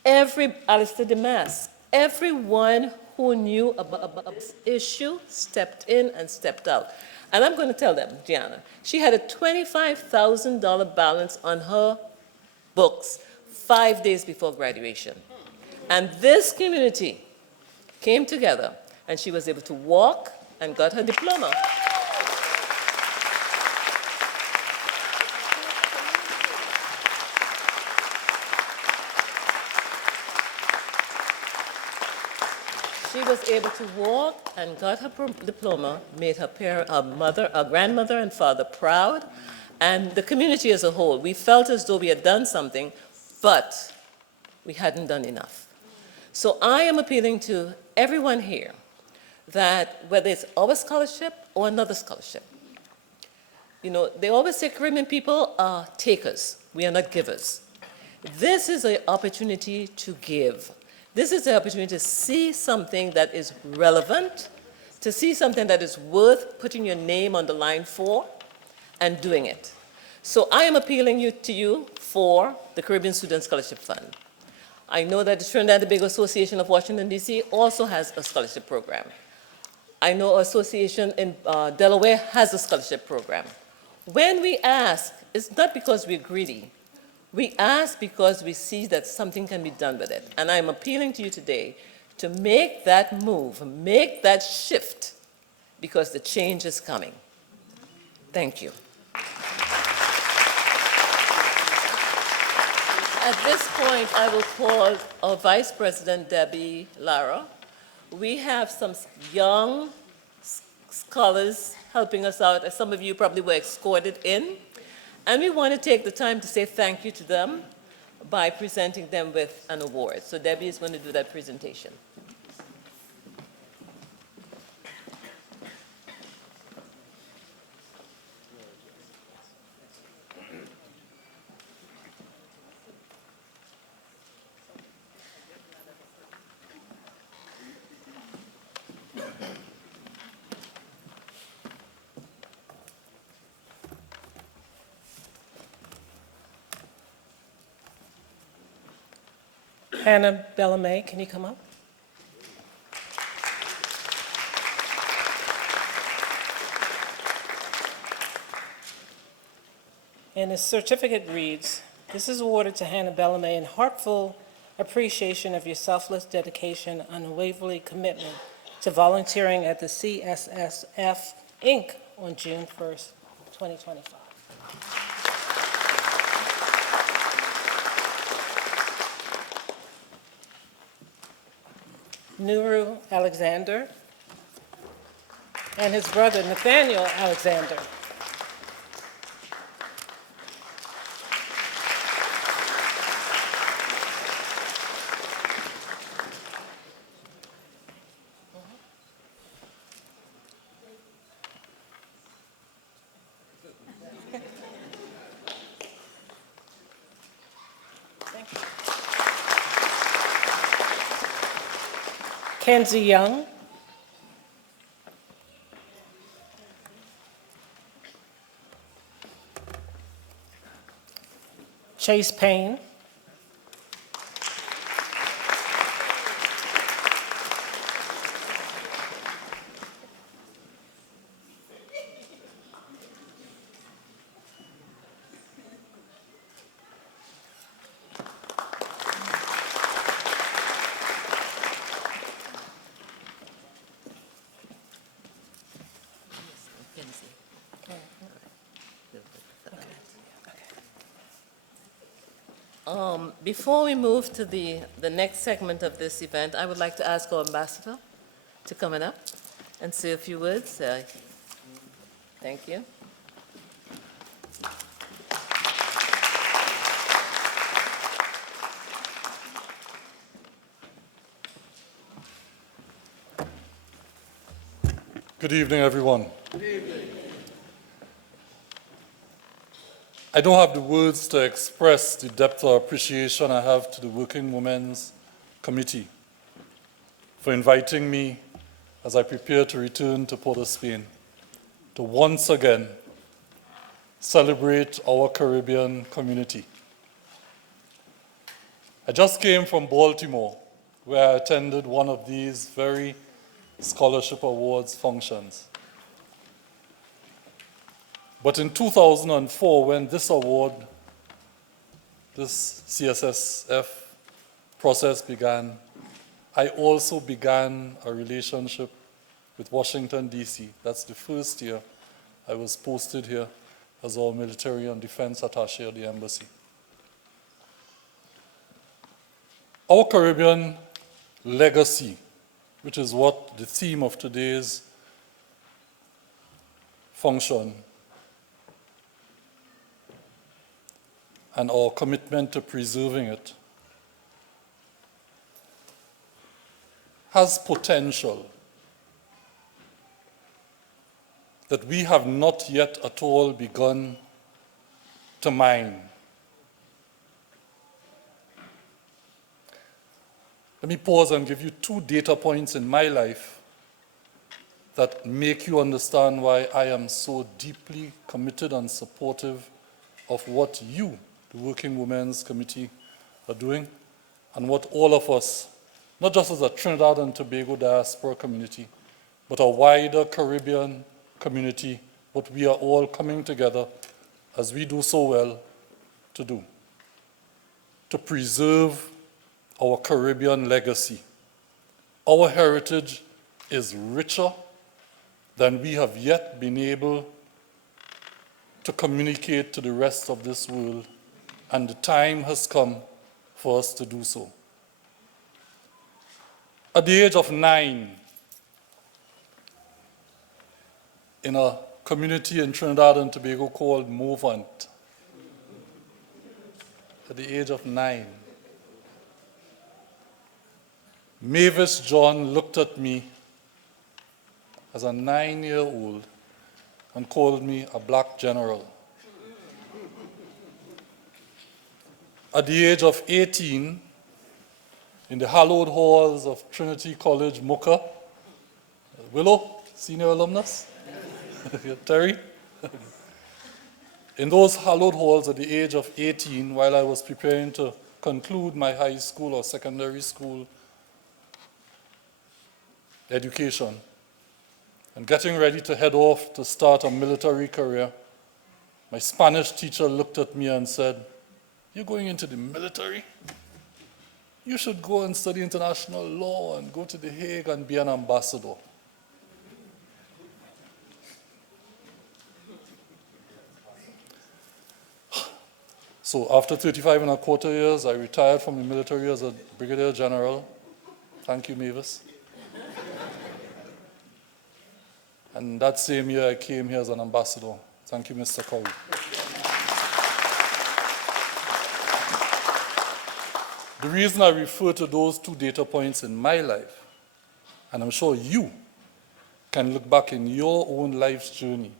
Alistair DeMass, everyone who knew about this issue stepped in and stepped out. And I'm going to tell them, Gianna, she had a $25,000 balance on her books 5 days before graduation. And this community came together, and she was able to walk and got her diploma. She was able to walk and got her diploma, made her grandmother and father proud, and the community as a whole. We felt as though we had done something, but we hadn't done enough. So I am appealing to everyone here that whether it's our scholarship or another scholarship, they always say Caribbean people are takers. We are not givers. This is an opportunity to give. This is the opportunity to see something that is relevant, to see something that is worth putting your name on the line for, and doing it. So I am appealing to you for the Caribbean Student Scholarship Fund. I know that the Trinidad and Tobago Association of Washington, D.C. also has a scholarship program. I know an association in Delaware has a scholarship program. When we ask, it's not because we're greedy. We ask because we see that something can be done with it. And I'm appealing to you today to make that move, make that shift, because the change is coming. Thank you. At this point, I will call our Vice President, Debbie Lara. We have some young scholars helping us out, as some of you probably were escorted in. And we want to take the time to say thank you to them by presenting them with an award. So Debbie is going to do that presentation. Hannah Bellamé, can you come up? And the certificate reads, "This is awarded to Hannah Bellamé in heartfelt appreciation of your selfless dedication and unwavering commitment to volunteering at the CSSF, Inc. on June 1st, 2025. Nuru Alexander and his brother Nathaniel Alexander. Kenzie Young. Chase Payne. Before we move to the next segment of this event, I would like to ask our ambassador to come on up and say a few words. Thank you. Good evening, everyone. Good evening. I don't have the words to express the depth of appreciation I have to the Working Women's Committee for inviting me as I prepare to return to Port of Spain to once again celebrate our Caribbean community. I just came from Baltimore, where I attended one of these very scholarship awards functions. But in 2004, when this award, this CSSF process began, I also began a relationship with Washington, D.C. That's the first year I was posted here as our military and defense attaché at the embassy. Our Caribbean legacy, which is what the theme of today's function, and our commitment to preserving it, has potential that we have not yet at all begun to mine. Let me pause and give you 2 data points in my life that make you understand why I am so deeply committed and supportive of what you, the Working Women's Committee, are doing, and what all of us, not just as a Trinidad and Tobago diaspora community, but a wider Caribbean community, what we are all coming together, as we do so well, to do. to preserve our Caribbean legacy. Our heritage is richer than we have yet been able to communicate to the rest of this world, and the time has come for us to do so. At the age of 9, in a community in Trinidad and Tobago called Movant, at the age of 9, Mavis John looked at me as a 9-year-old and called me a black general. At the age of 18, in the hallowed halls of Trinity College, Mocha, Willow, senior alumnus, Terry. In those hallowed halls at the age of 18, while I was preparing to conclude my high school or secondary school education and getting ready to head off to start a military career, my Spanish teacher looked at me and said, "You're going into the military? You should go and study international law and go to The Hague and be an ambassador." So after 35 and a quarter years, I retired from the military as a brigadier general. Thank you, Mavis. And that same year, I came here as an ambassador. Thank you, Mr. Curry. The reason I refer to those two data points in my life, and I'm sure you can look back in your own life's journey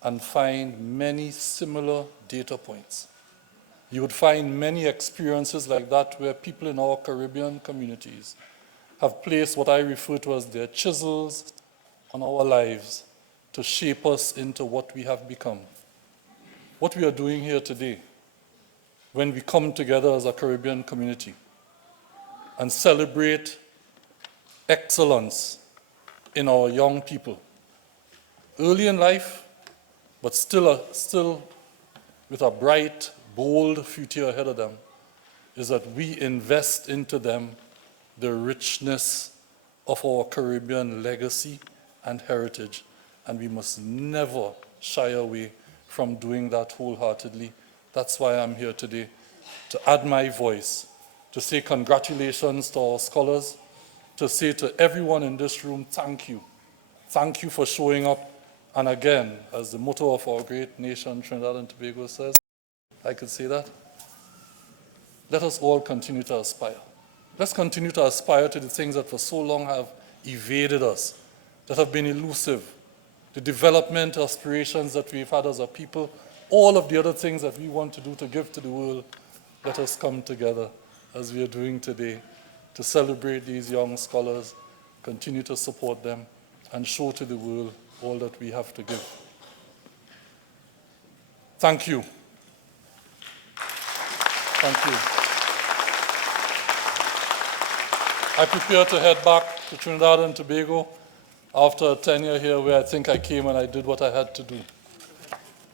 and find many similar data points. You would find many experiences like that where people in our Caribbean communities have placed what I refer to as their chisels on our lives to shape us into what we have become. What we are doing here today, when we come together as a Caribbean community and celebrate excellence in our young people, early in life, but still with a bright, bold future ahead of them, is that we invest into them the richness of our Caribbean legacy and heritage, and we must never shy away from doing that wholeheartedly. That's why I'm here today, to add my voice, to say congratulations to our scholars, to say to everyone in this room, thank you. Thank you for showing up. And again, as the motto of our great nation, Trinidad and Tobago, says, I could say that. Let us all continue to aspire. Let's continue to aspire to the things that for so long have evaded us, that have been elusive, the development aspirations that we've had as a people, all of the other things that we want to do to give to the world. Let us come together as we are doing today to celebrate these young scholars, continue to support them, and show to the world all that we have to give. Thank you. Thank you. I prepare to head back to Trinidad and Tobago after a tenure here where I think I came and I did what I had to do.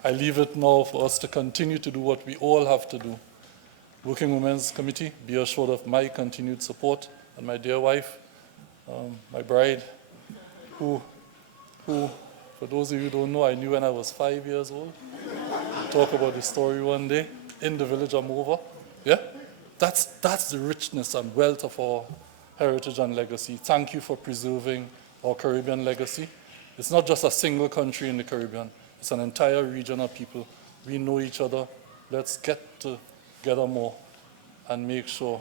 I leave it now for us to continue to do what we all have to do. Working Women's Committee, be assured of my continued support, and my dear wife, my bride, who, for those of you who don't know, I knew when I was 5 years old. We'll talk about the story one day in the village of Mova. Yeah? That's the richness and wealth of our heritage and legacy. Thank you for preserving our Caribbean legacy. It's not just a single country in the Caribbean. It's an entire region of people. We know each other. Let's get together more and make sure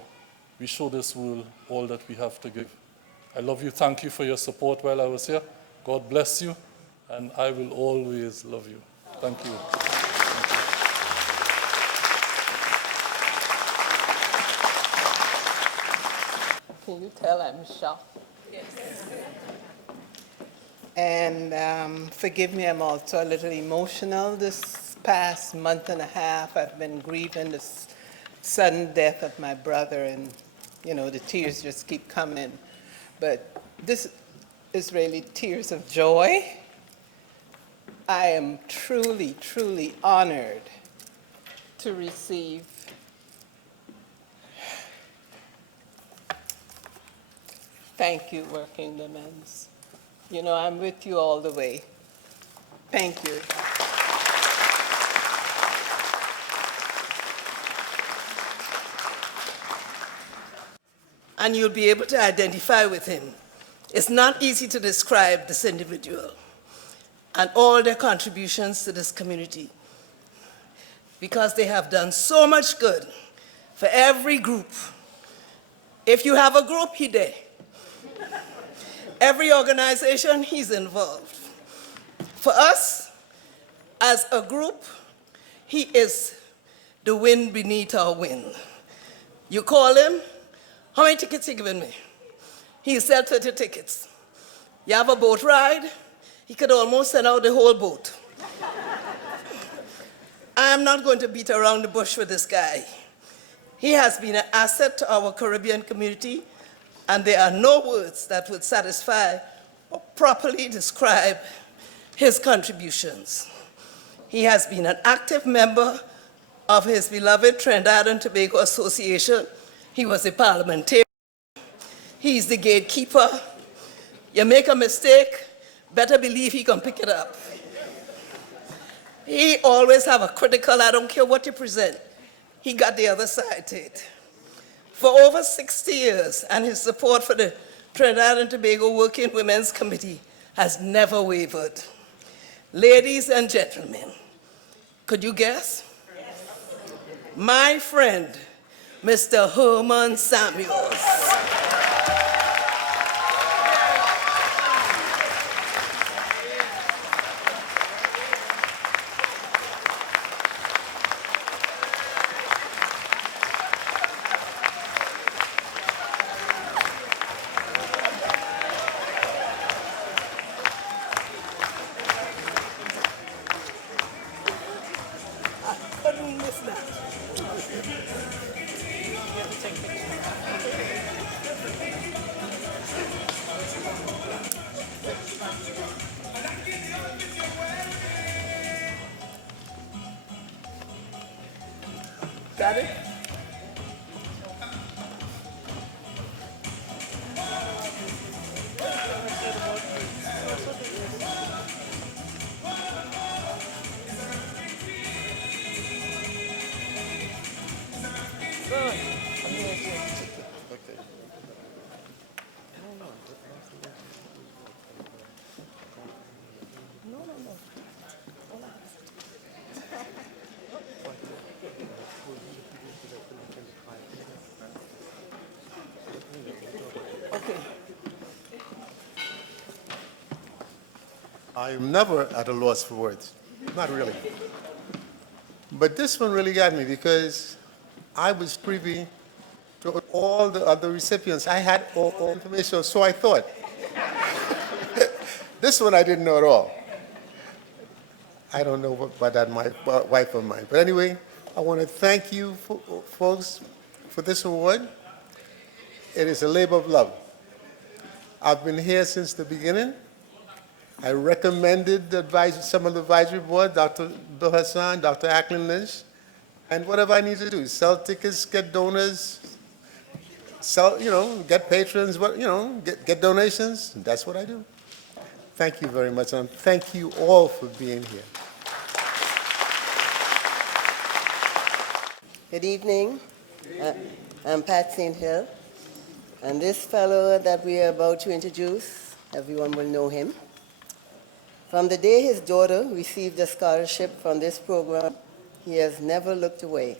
we show this world all that we have to give. I love you. Thank you for your support while I was here. God bless you, and I will always love you. Thank you. Can you tell I'm shocked? Yes. And forgive me, I'm also a little emotional. This past month and a half, I've been grieving this sudden death of my brother, and the tears just keep coming. But this is really tears of joy. I am truly, truly honored to receive Thank you, Working Women's. You know, I'm with you all the way. Thank you. And you'll be able to identify with him. It's not easy to describe this individual and all their contributions to this community, because they have done so much good for every group. If you have a group, he's there. Every organization, he's involved. For us, as a group, he is the wind beneath our wing. You call him, how many tickets you giving me? He sell 30 tickets. You have a boat ride, he could almost send out the whole boat. I am not going to beat around the bush with this guy. He has been an asset to our Caribbean community, and there are no words that would satisfy or properly describe his contributions. He has been an active member of his beloved Trinidad and Tobago Association. He was a parliamentarian. He's the gatekeeper. You make a mistake, better believe he can pick it up. He always have a critical, I don't care what you present, he got the other side to it. For over 60 years, and his support for the Trinidad and Tobago Working Women's Committee has never wavered. Ladies and gentlemen, could you guess? Yes. My friend, Mr. Herman Samuels. Got it? I'm never at a loss for words, not really. But this one really got me because I was privy to all the other recipients. I had all information, so I thought. This one I didn't know at all. I don't know about that my wife of mine. But anyway, I want to thank you folks for this award. It is a labor of love. I've been here since the beginning. I recommended some of the advisory board, Dr. Bill Hassan, Dr. Acklin Lynch, and whatever I need to do, sell tickets, get donors, get patrons, get donations. That's what I do. Thank you very much, and thank you all for being here. Good evening. I'm Pat St. Hill, and this fellow that we are about to introduce, everyone will know him. From the day his daughter received a scholarship from this program, he has never looked away.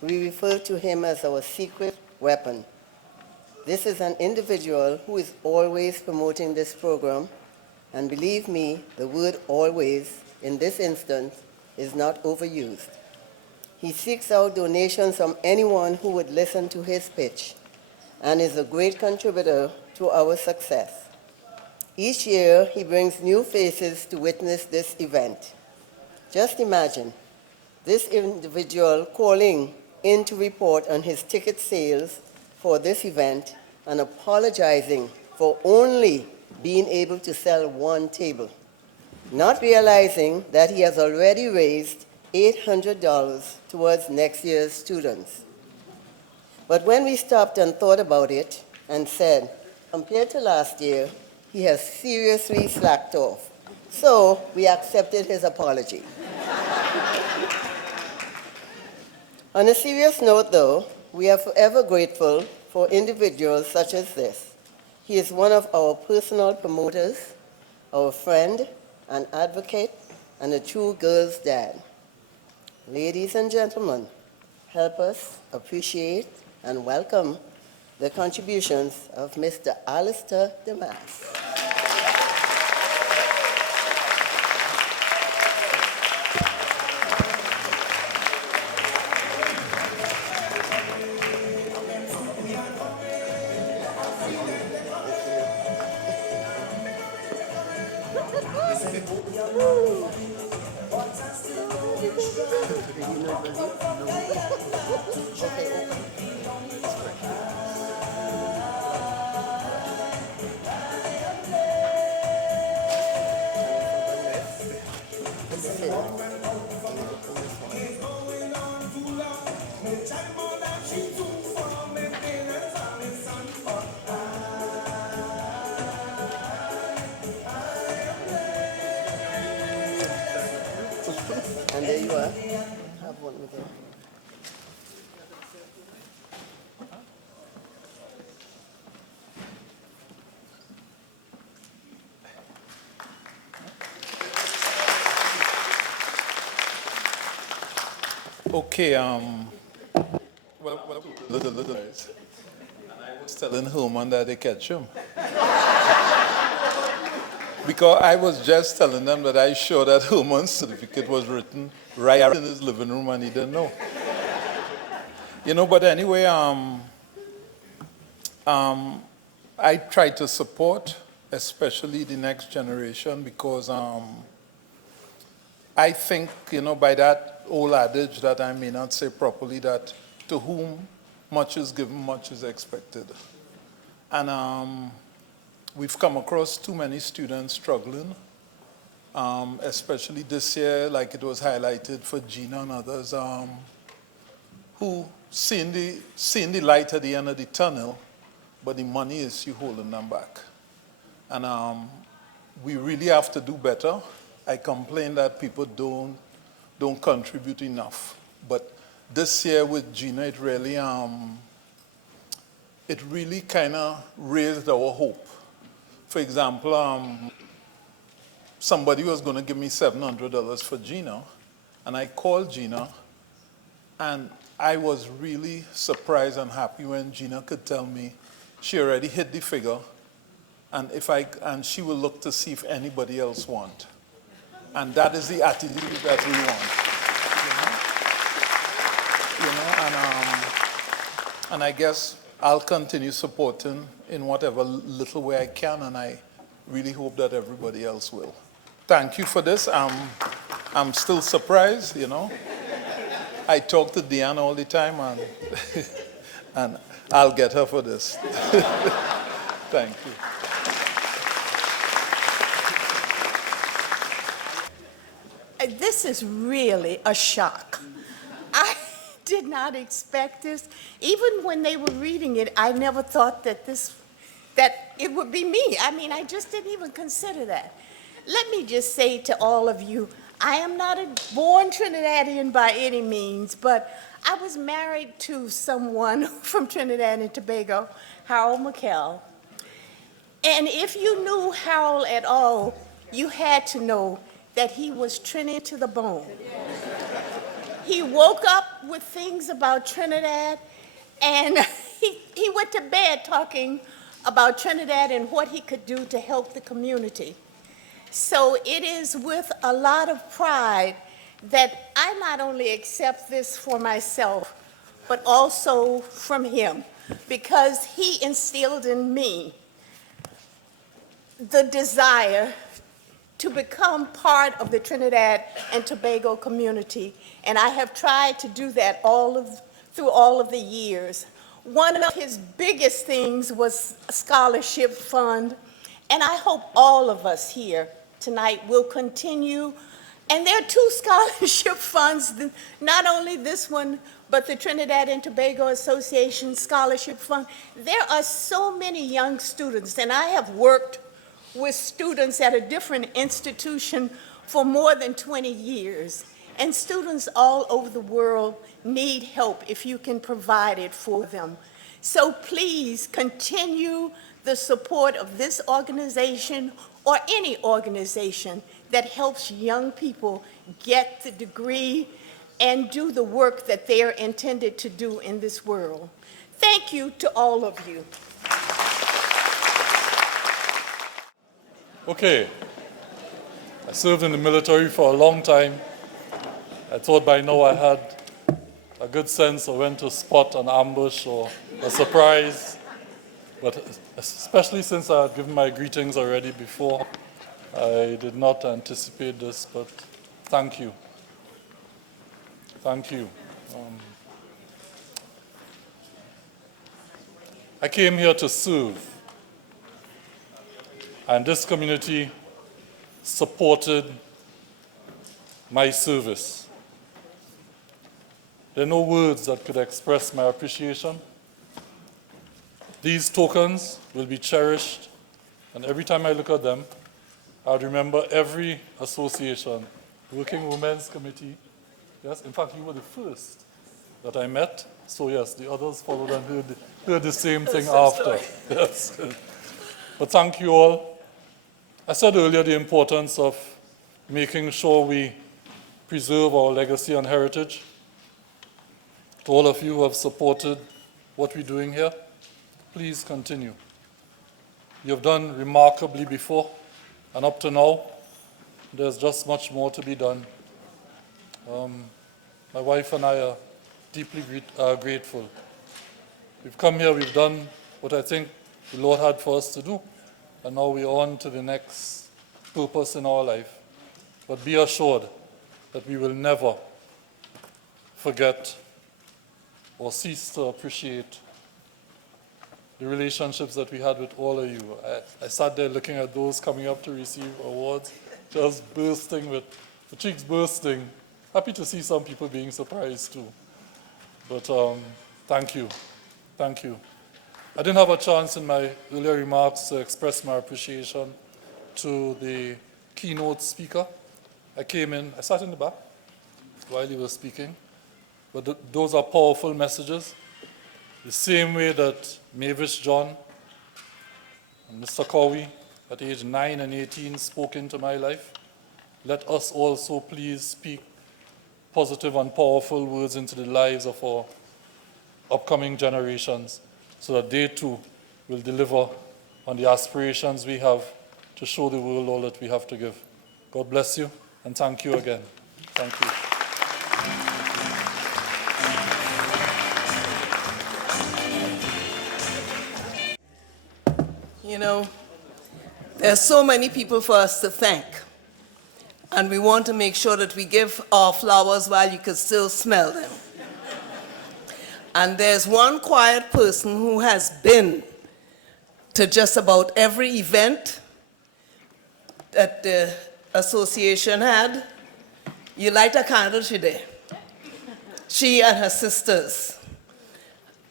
We refer to him as our secret weapon. This is an individual who is always promoting this program, and believe me, the word always, in this instance, is not overused. He seeks out donations from anyone who would listen to his pitch, and is a great contributor to our success. Each year, he brings new faces to witness this event. Just imagine this individual calling in to report on his ticket sales for this event and apologizing for only being able to sell one table, not realizing that he has already raised $800 towards next year's students. But when we stopped and thought about it and said, Compared to last year, he has seriously slacked off. So we accepted his apology. On a serious note, though, we are forever grateful for individuals such as this. He is one of our personal promoters, our friend, an advocate, and a true girl's dad. Ladies and gentlemen, help us appreciate and welcome the contributions of Mr. Alistair Damas. And there you are. Have one with you. Okay, little guys. And I was telling Herman that they catch him. Because I was just telling them that I showed that Herman's certificate was written right in his living room and he didn't know. You know, but anyway, I try to support, especially the next generation, because I think, you know, by that old adage that I may not say properly, that to whom much is given, much is expected. And we've come across too many students struggling, especially this year, like it was highlighted for Gina and others, who seeing the light at the end of the tunnel, but the money issue holding them back. And we really have to do better. I complain that people don't contribute enough. But this year with Gina, it really kind of raised our hope. For example, somebody was going to give me $700 for Gina, and I called Gina, and I was really surprised and happy when Gina could tell me she already hit the figure, and she will look to see if anybody else wants. And that is the attitude that we want. And I guess I'll continue supporting in whatever little way I can, and I really hope that everybody else will. Thank you for this. I'm still surprised, you know. I talk to Deanne all the time, and I'll get her for this. Thank you. This is really a shock. I did not expect this. Even when they were reading it, I never thought that it would be me. I mean, I just didn't even consider that. Let me just say to all of you, I am not a born Trinidadian by any means, but I was married to someone from Trinidad and Tobago, Harold McKell. And if you knew Harold at all, you had to know that he was Trini to the bone. He woke up with things about Trinidad, and he went to bed talking about Trinidad and what he could do to help the community. So it is with a lot of pride that I not only accept this for myself, but also from him, because he instilled in me the desire to become part of the Trinidad and Tobago community, and I have tried to do that through all of the years. One of his biggest things was a scholarship fund, and I hope all of us here tonight will continue And there are two scholarship funds, not only this one, but the Trinidad and Tobago Association Scholarship Fund. There are so many young students, and I have worked with students at a different institution for more than 20 years. And students all over the world need help if you can provide it for them. So please continue the support of this organization or any organization that helps young people get the degree and do the work that they are intended to do in this world. Thank you to all of you. Okay. I served in the military for a long time. I thought by now I had a good sense of when to spot an ambush or a surprise. But especially since I had given my greetings already before, I did not anticipate this, but thank you. Thank you. I came here to serve, and this community supported my service. There are no words that could express my appreciation. These tokens will be cherished, and every time I look at them, I would remember every association, Working Women's Committee. Yes, in fact, you were the first that I met. So yes, the others followed and heard the same thing after. Yes. But thank you all. I said earlier the importance of making sure we preserve our legacy and heritage. To all of you who have supported what we're doing here, please continue. You have done remarkably before, and up to now, there's just much more to be done. My wife and I are deeply grateful. We've come here, we've done what I think the Lord had for us to do, and now we're on to the next purpose in our life. But be assured that we will never forget or cease to appreciate the relationships that we had with all of you. I sat there looking at those coming up to receive awards, just bursting with, the cheeks bursting. Happy to see some people being surprised too. But thank you. Thank you. I didn't have a chance in my earlier remarks to express my appreciation to the keynote speaker. I came in, I sat in the back while he was speaking, but those are powerful messages. The same way that Mavis John and Mr. Cowie at age 9 and 18 spoke into my life, let us also please speak positive and powerful words into the lives of our upcoming generations so that they too will deliver on the aspirations we have to show the world all that we have to give. God bless you, and thank you again. Thank you. You know, there are so many people for us to thank, and we want to make sure that we give our flowers while you can still smell them. And there's one quiet person who has been to just about every event that the association had. You light a candle today. She and her sisters,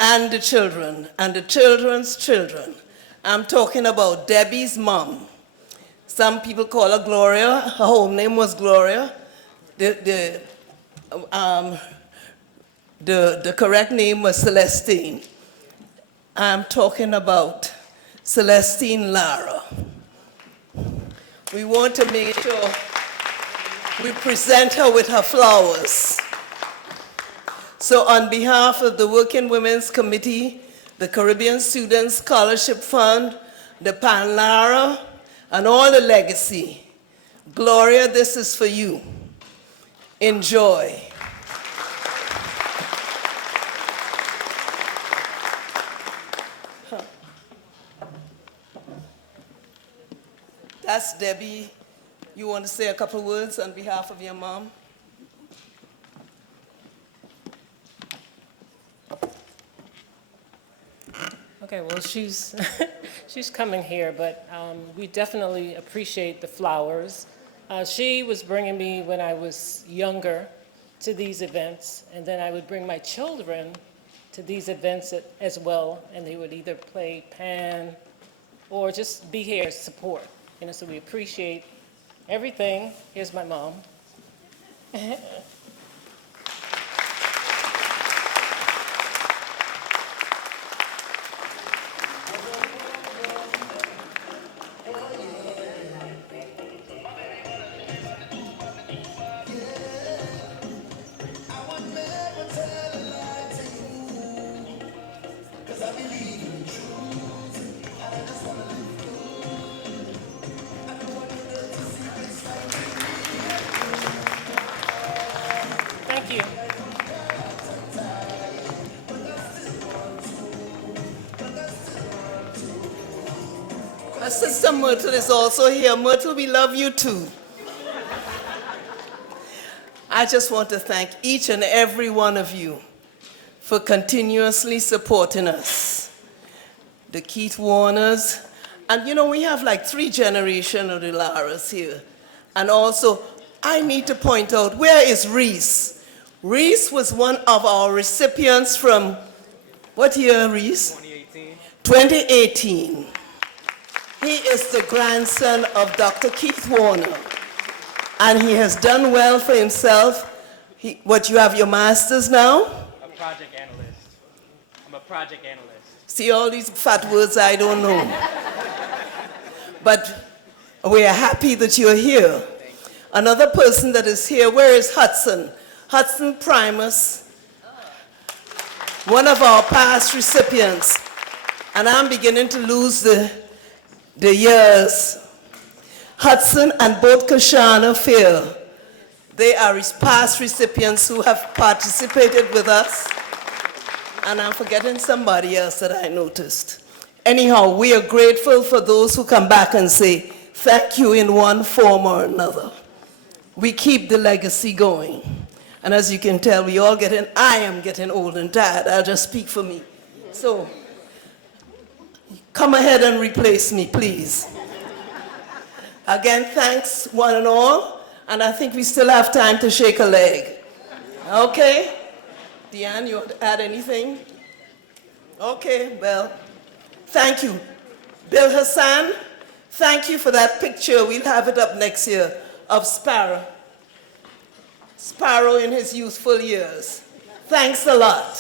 and the children, and the children's children. I'm talking about Debbie's mom. Some people call her Gloria. Her home name was Gloria. The correct name was Celestine. I'm talking about Celestine Lara. We want to make sure we present her with her flowers. So on behalf of the Working Women's Committee, the Caribbean Student Scholarship Fund, the Pan Lara, and all the legacy, Gloria, this is for you. Enjoy. That's Debbie. You want to say a couple words on behalf of your mom? Okay, well, she's coming here, but we definitely appreciate the flowers She was bringing me when I was younger to these events, and then I would bring my children to these events as well, and they would either play pan or just be here to support. So we appreciate everything. Here's my mom. Thank you. My sister Myrtle is also here. Myrtle, we love you too. I just want to thank each and every one of you for continuously supporting us. The Keith Warners, and we have like 3 generations of the Laras here. And also, I need to point out, where is Reese? Reese was one of our recipients from, what year, Reese? 2018. 2018. He is the grandson of Dr. Keith Warner, and he has done well for himself. You have your master's now? A project analyst. I'm a project analyst. See all these fat words I don't know. But we are happy that you're here. Another person that is here, where is Hudson? Hudson Primus, one of our past recipients. And I'm beginning to lose the years. Hudson and both Kashana Fair, they are his past recipients who have participated with us. And I'm forgetting somebody else that I noticed. Anyhow, we are grateful for those who come back and say, thank you in one form or another. We keep the legacy going. And as you can tell, I am getting old and tired. I'll just speak for me. So, come ahead and replace me, please. Again, thanks one and all. And I think we still have time to shake a leg. Okay? Deanne, you want to add anything? Okay, well, thank you. Bill Hassan, thank you for that picture. We'll have it up next year of Sparrow. Sparrow in his youthful years. Thanks a lot.